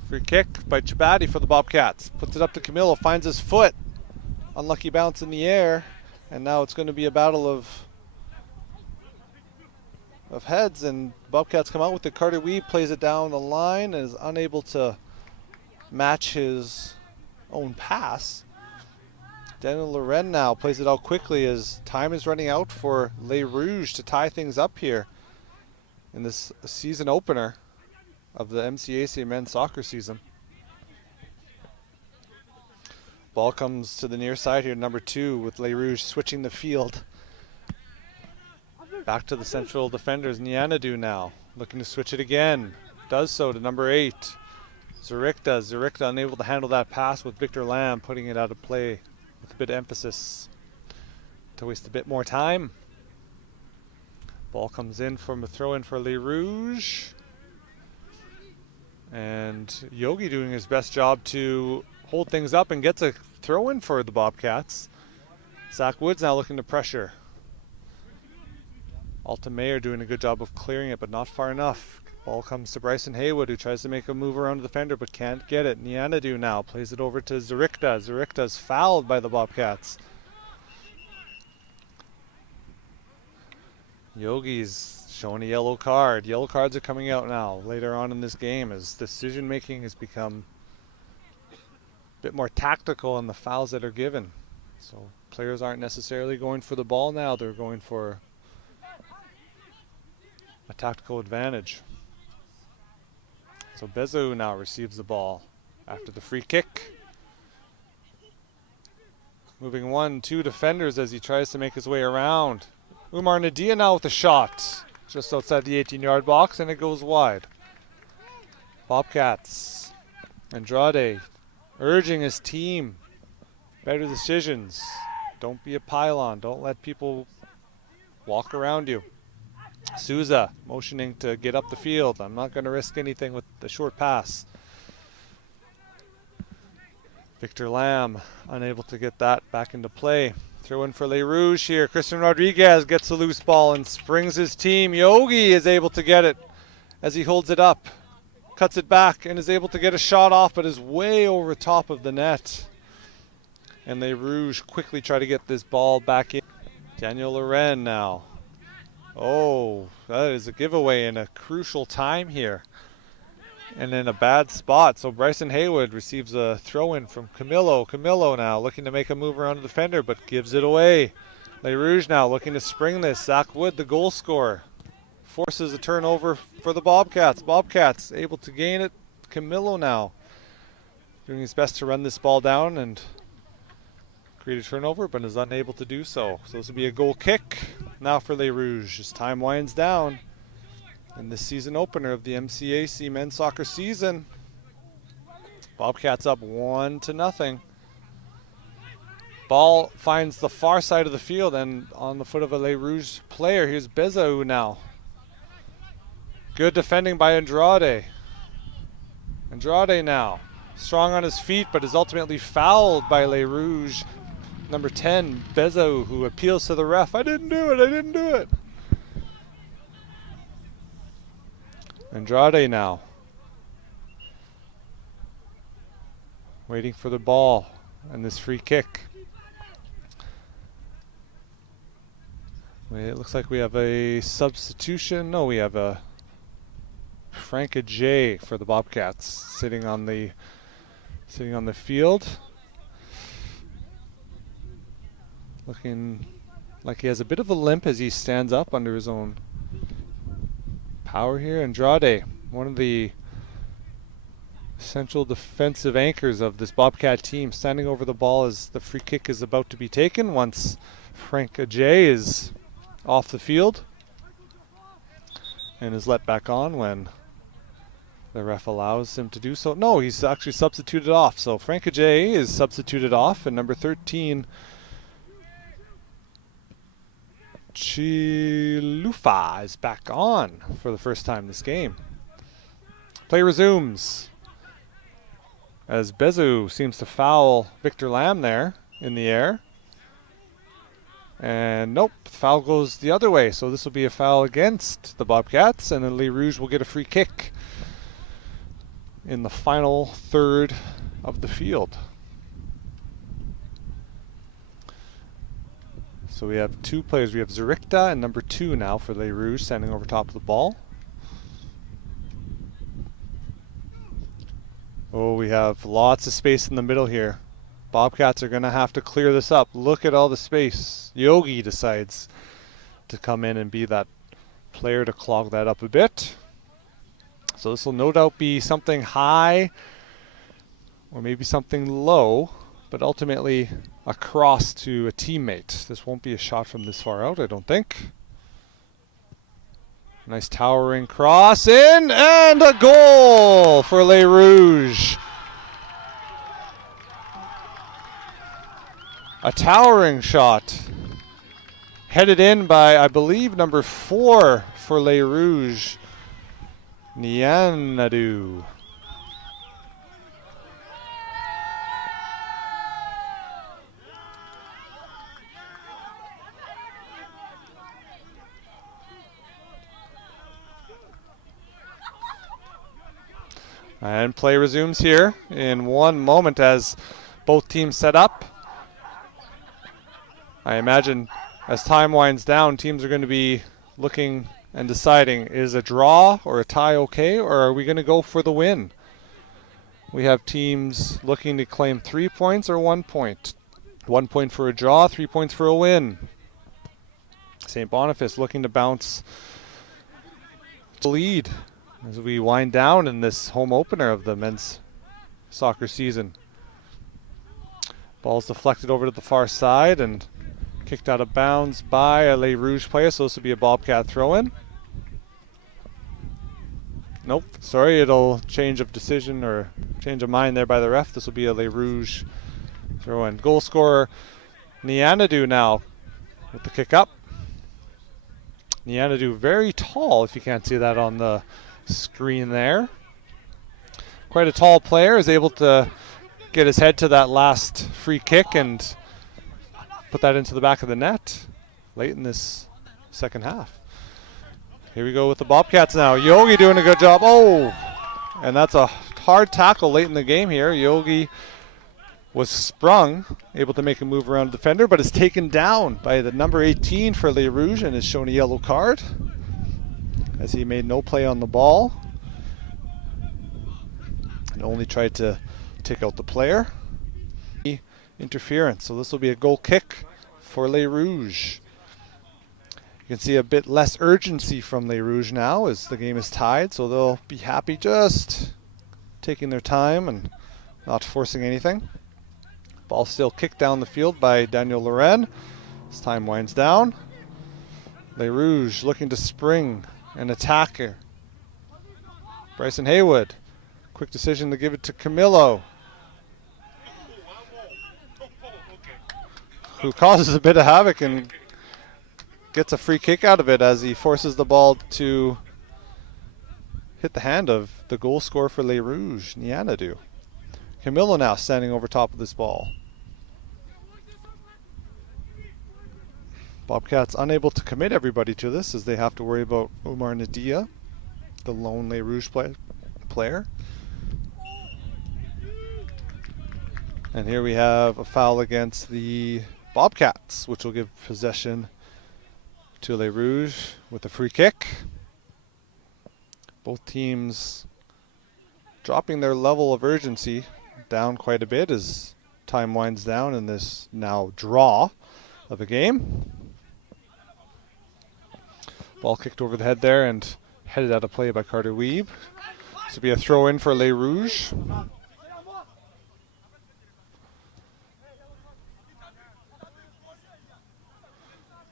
free kick by Chabadi for the Bobcats. Puts it up to Camilo, finds his foot. Unlucky bounce in the air, and now it's going to be a battle of heads, and Bobcats come out with it. Carter Wee plays it down the line and is unable to match his own pass. Daniel Loren now plays it out quickly as time is running out for Les Rouges to tie things up here in this season opener of the MCAC men's soccer season. Ball comes to the near side here, number 2, with Les Rouges switching the field. Back to the central defenders, Nianadu now looking to switch it again. Does so to number 8. Zerikta unable to handle that pass with Victor Lamb, putting it out of play with a bit of emphasis to waste a bit more time. Ball comes in from a throw in for Les Rouges. And Yogi doing his best job to hold things up and gets a throw in for the Bobcats. Zach Woods now looking to pressure. Altamayor doing a good job of clearing it, but not far enough. Ball comes to Bryson Haywood, who tries to make a move around the defender, but can't get it. Nianadu now plays it over to Zerikta. Zerikta's fouled by the Bobcats. Yogi's showing a yellow card. Yellow cards are coming out now later on in this game as decision making has become a bit more tactical in the fouls that are given. So players aren't necessarily going for the ball now, they're going for a tactical advantage. So Bezu now receives the ball after the free kick. Moving 1-2 defenders as he tries to make his way around. Umar Nadia now with a shot just outside the 18-yard box, and it goes wide. Bobcats. Andrade urging his team. Better decisions. Don't be a pylon. Don't let people walk around you. Souza motioning to get up the field. I'm not going to risk anything with the short pass. Victor Lamb unable to get that back into play. Throw in for Les Rouges here. Christian Rodriguez gets the loose ball and springs his team. Yogi is able to get it as he holds it up. Cuts it back and is able to get a shot off, but is way over top of the net. And Les Rouges quickly try to get this ball back in. Daniel Loren now. Oh, that is a giveaway in a crucial time here. And in a bad spot. So Bryson Haywood receives a throw in from Camillo. Camillo now looking to make a move around the defender, but gives it away. Les Rouges now looking to spring this. Zach Wood, the goal scorer, forces a turnover for the Bobcats. Bobcats able to gain it. Camillo now doing his best to run this ball down and create a turnover, but is unable to do so. So this will be a goal kick now for Les Rouges as time winds down in the season opener of the MCAC men's soccer season. Bobcats up 1-0. Ball finds the far side of the field and on the foot of a Les Rouges player. Here's Bezau now. Good defending by Andrade. Andrade now strong on his feet, but is ultimately fouled by Les Rouges. Number 10, Bezau, who appeals to the ref. I didn't do it. Andrade now. Waiting for the ball and this free kick. It looks like we have a substitution. No, we have a Frank Ajay for the Bobcats sitting on the field. Looking like he has a bit of a limp as he stands up under his own power here. Andrade, one of the central defensive anchors of this Bobcat team, standing over the ball as the free kick is about to be taken once Frank Ajay is off the field and is let back on when the ref allows him to do so. No, he's actually substituted off. So Frank Ajay is substituted off, and number 13, Chilufa, is back on for the first time this game. Play resumes as Bezu seems to foul Victor Lamb there in the air. And nope, the foul goes the other way. So this will be a foul against the Bobcats, and then Les Rouges will get a free kick in the final third of the field. So we have two players. We have Zerikta and number 2 now for Les Rouges standing over top of the ball. Oh, we have lots of space in the middle here. Bobcats are going to have to clear this up. Look at all the space. Yogi decides to come in and be that player to clog that up a bit. So this will no doubt be something high or maybe something low, but ultimately a cross to a teammate. This won't be a shot from this far out, I don't think. Nice towering cross in, and a goal for Les Rouges. A towering shot. Headed in by, I believe, number 4 for Les Rouges, Nianadu. And play resumes here in 1 moment as both teams set up. I imagine as time winds down, teams are going to be looking and deciding, is a draw or a tie okay, or are we going to go for the win? We have teams looking to claim 3 points or 1 point. 1 point for a draw, 3 points for a win. St. Boniface looking to bounce the lead as we wind down in this home opener of the men's soccer season. Ball's deflected over to the far side and kicked out of bounds by a Les Rouges player, so this will be a Bobcat throw-in. Nope, sorry, it'll change of decision or change of mind there by the ref. This will be a Les Rouges throw-in. Goal scorer Nianadu now with the kick up. Nianadu very tall, if you can't see that on the screen there. Quite a tall player, is able to get his head to that last free kick and put that into the back of the net late in this second half. Here we go with the Bobcats now. Yogi doing a good job. Oh, and that's a hard tackle late in the game here. Yogi was sprung, able to make a move around the defender, but is taken down by the number 18 for Les Rouges and is shown a yellow card as he made no play on the ball and only tried to take out the player. Interference, so this will be a goal kick for Les Rouges. You can see a bit less urgency from Les Rouges now as the game is tied, so they'll be happy just taking their time and not forcing anything. Ball still kicked down the field by Daniel Loren as time winds down. Les Rouges looking to spring and attack here. Bryson Haywood, quick decision to give it to Camillo, who causes a bit of havoc and gets a free kick out of it as he forces the ball to hit the hand of the goal scorer for Les Rouges, Nianadu. Camillo now standing over top of this ball. Bobcats unable to commit everybody to this as they have to worry about Umar Nadia, the lone Les Rouges player. And here we have a foul against the Bobcats, which will give possession to Les Rouges with a free kick. Both teams dropping their level of urgency down quite a bit as time winds down in this now draw of a game. Ball kicked over the head there and headed out of play by Carter Weeb. This will be a throw in for Les Rouges.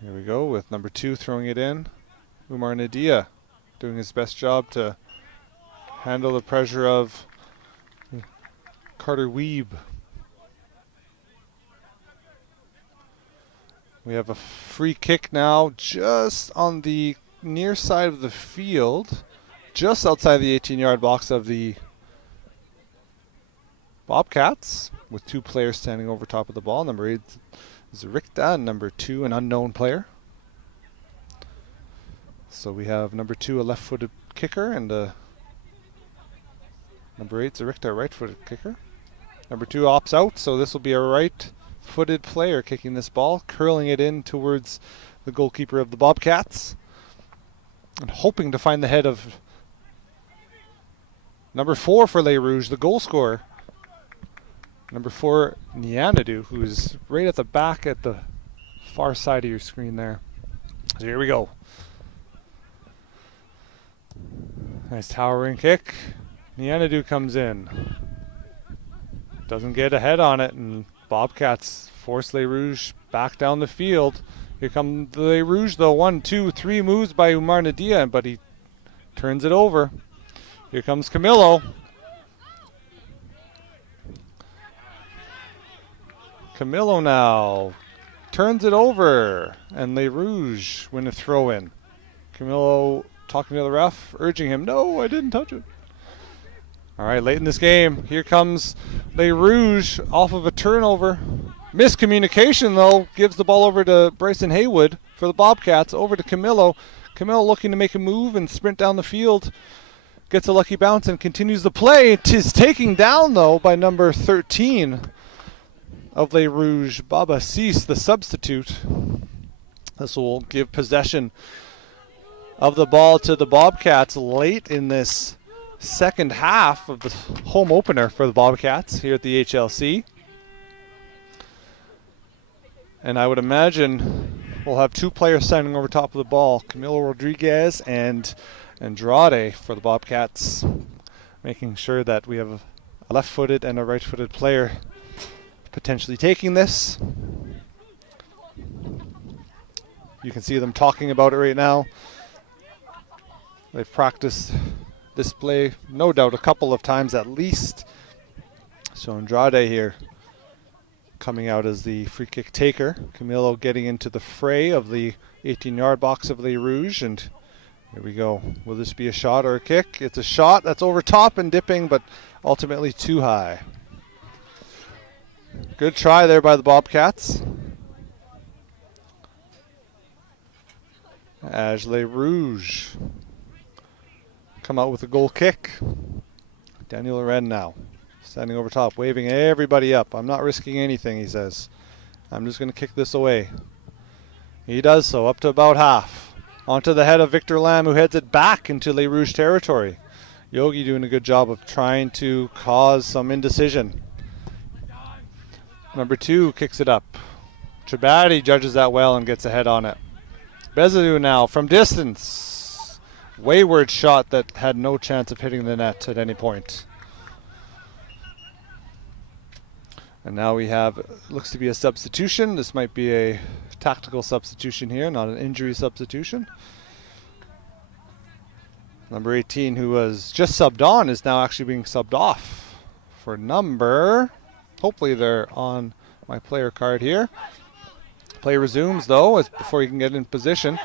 Here we go with number 2 throwing it in. Umar Nadia doing his best job to handle the pressure of Carter Weeb. We have a free kick now just on the near side of the field, just outside the 18-yard box of the Bobcats, with 2 players standing over top of the ball. Number 8 is Rikta, and number 2 an unknown player. So we have number 2 a left-footed kicker, and number 8 Rikta a right-footed kicker. Number 2 opts out, so this will be a right-footed player kicking this ball, curling it in towards the goalkeeper of the Bobcats, and hoping to find the head of number 4 for Les Rouges, the goal scorer. Number 4, Nianadu, who is right at the back at the far side of your screen there. So here we go. Nice towering kick. Nianadu comes in. Doesn't get a head on it, and Bobcats force Les Rouges back down the field. Here come the Les Rouges though. 1, 2, 3 moves by Umar Nadia, but he Turns it over. Here comes Camillo. Camillo now turns it over, and Les Rouges win a throw-in. Camillo talking to the ref, urging him, no, I didn't touch it. All right, late in this game, here comes Les Rouges off of a turnover. Miscommunication, though, gives the ball over to Bryson Haywood for the Bobcats, over to Camillo. Camillo looking to make a move and sprint down the field. Gets a lucky bounce and continues the play. It is taken down, though, by number 13 of Les Rouges, Boniface, the substitute. This will give possession of the ball to the Bobcats late in this second half of the home opener for the Bobcats here at the HLC. And I would imagine we'll have two players standing over top of the ball, Camilo Rodriguez and Andrade for the Bobcats, making sure that we have a left-footed and a right-footed player potentially taking this. You can see them talking about it right now. They've practiced this play, no doubt, a couple of times at least. So Andrade here coming out as the free kick taker. Camilo getting into the fray of the 18-yard box of Les Rouges, and here we go. Will this be a shot or a kick? It's a shot that's over top and dipping, but ultimately too high. Good try there by the Bobcats. As Les Rouges come out with a goal kick. Daniel Loren now standing over top, waving everybody up. I'm not risking anything, he says. I'm just going to kick this away. He does so, up to about half. Onto the head of Victor Lamb, who heads it back into Les Rouges territory. Yogi doing a good job of trying to cause some indecision. Number 2 kicks it up. Chabadi judges that well and gets ahead on it. Bezadou now from distance. Wayward shot that had no chance of hitting the net at any point. And now we have, looks to be a substitution. This might be a tactical substitution here, not an injury substitution. Number 18, who was just subbed on, is now actually being subbed off for number, hopefully they're on my player card here. Play resumes, though, as before you can get in position.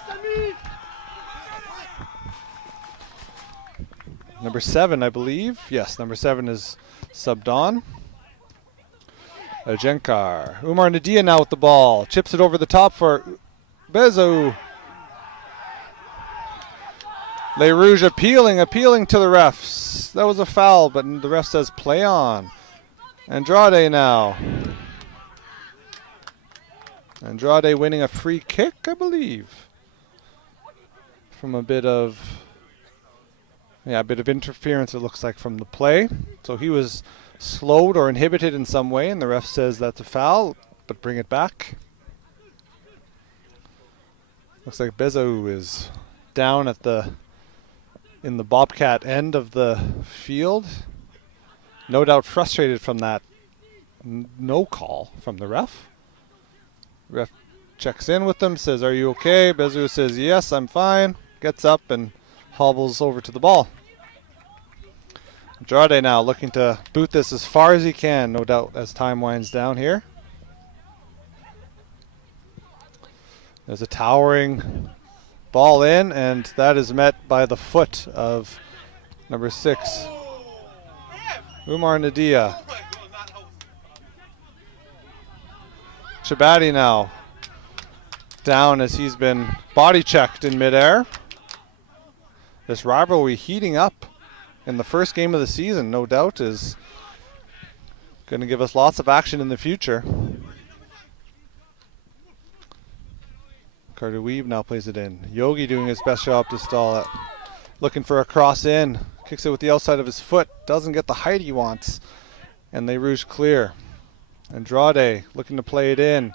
Number 7, I believe. Yes, number 7 is subbed on. Ajenkar. Umar Nadia now with the ball. Chips it over the top for Bezo. Les Rouges appealing to the refs. That was a foul, but the ref says play on. Andrade now. Andrade winning a free kick, I believe. From a bit of interference, it looks like, from the play. So he was slowed or inhibited in some way, and the ref says that's a foul, but bring it back. Looks like Bezo is down in the Bobcat end of the field. No doubt frustrated from that no call from the ref. Ref checks in with them, says, are you okay? Bezo says, yes, I'm fine. Gets up and hobbles over to the ball. Andrade now looking to boot this as far as he can, no doubt, as time winds down here. There's a towering ball in, and that is met by the foot of number 6, Umar Nadia. Chabadi now down as he's been body checked in midair. This rivalry heating up in the first game of the season, no doubt, is going to give us lots of action in the future. Carter Weeb now plays it in. Yogi doing his best job to stall it. Looking for a cross in. Kicks it with the outside of his foot. Doesn't get the height he wants. And Les Rouges clear. Andrade looking to play it in.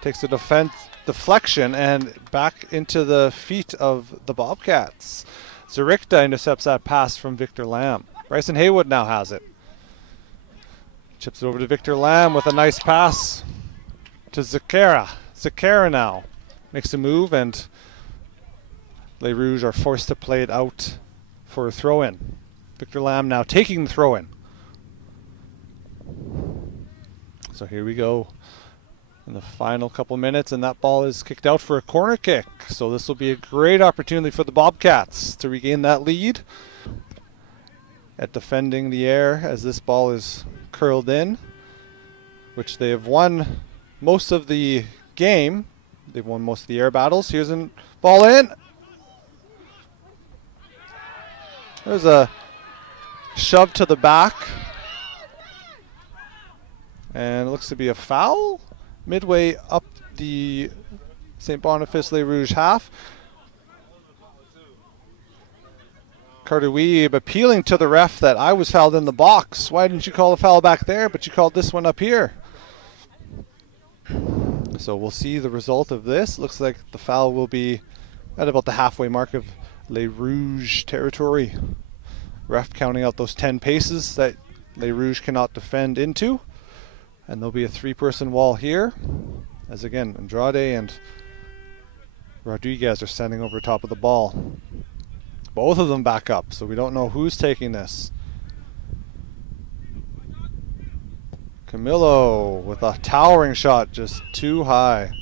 Takes the deflection and back into the feet of the Bobcats. Zerikta intercepts that pass from Victor Lamb. Bryson Haywood now has it. Chips it over to Victor Lamb with a nice pass to Zakara. Zakara now makes a move and Les Rouges are forced to play it out for a throw-in. Victor Lamb now taking the throw-in. So here we go in the final couple minutes, and that ball is kicked out for a corner kick. So this will be a great opportunity for the Bobcats to regain that lead at defending the air as this ball is curled in, which they have won most of the game. They've won most of the air battles. Here's a ball in. There's a shove to the back. And it looks to be a foul midway up the St. Boniface Les Rouges half. Carter Weeb appealing to the ref that I was fouled in the box. Why didn't you call a foul back there, but you called this one up here? So we'll see the result of this. Looks like the foul will be at about the halfway mark of Les Rouges territory. Ref counting out those 10 paces that Les Rouges cannot defend into. And there'll be a 3-person wall here, as again, Andrade and Rodriguez are standing over top of the ball. Both of them back up, so we don't know who's taking this. Camilo with a towering shot, just too high.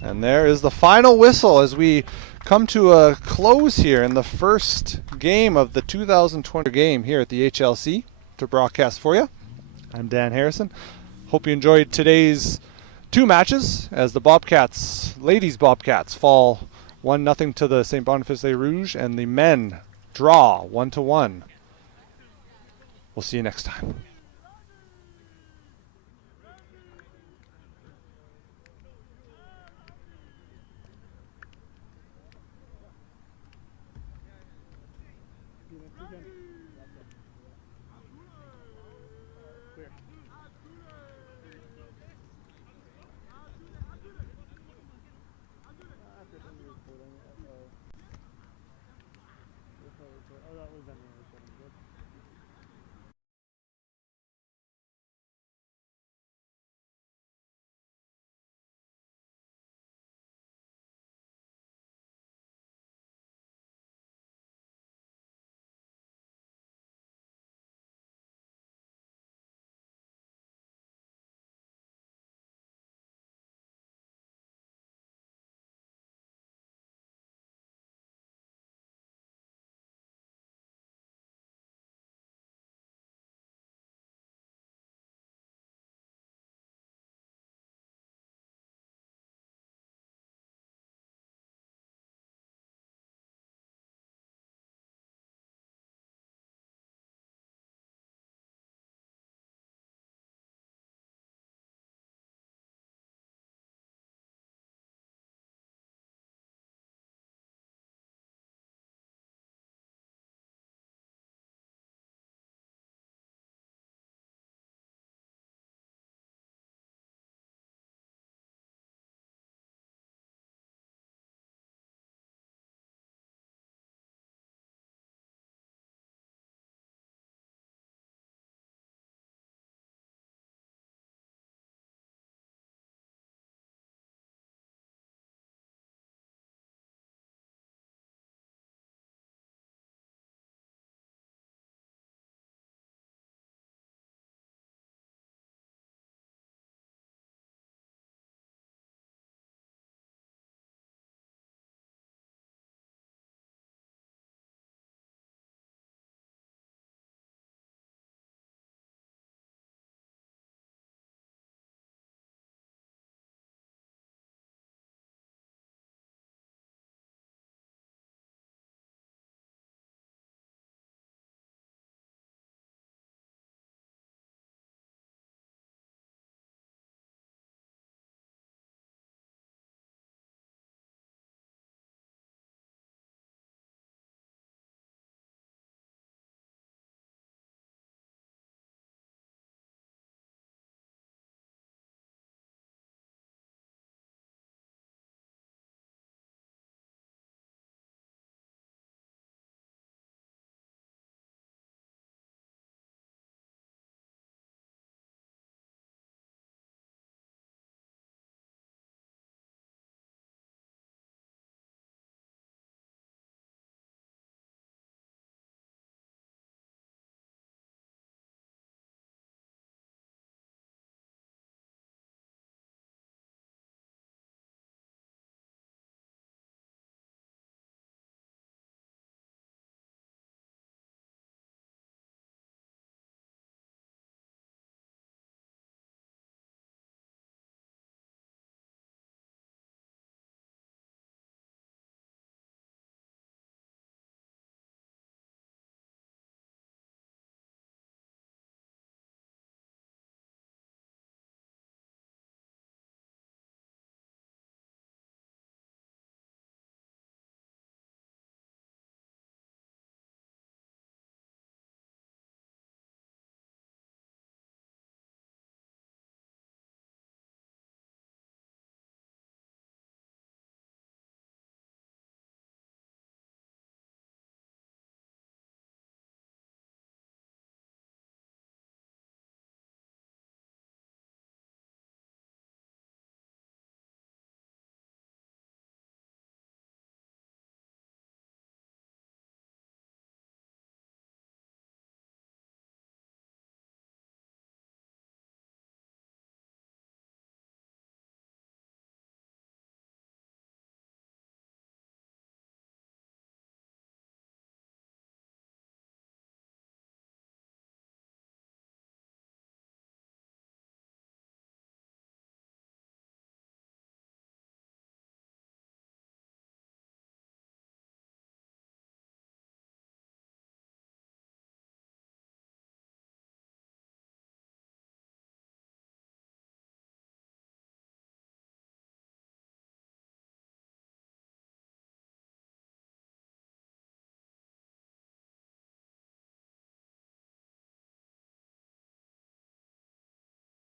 And there is the final whistle as we come to a close here in the first game of the 2020 game here at the HLC. To broadcast for you, I'm Dan Harrison. Hope you enjoyed today's 2 matches as the Bobcats, ladies Bobcats, fall 1-0 to the St. Boniface Les Rouges, and the men draw 1-1. We'll see you next time. Oh, that was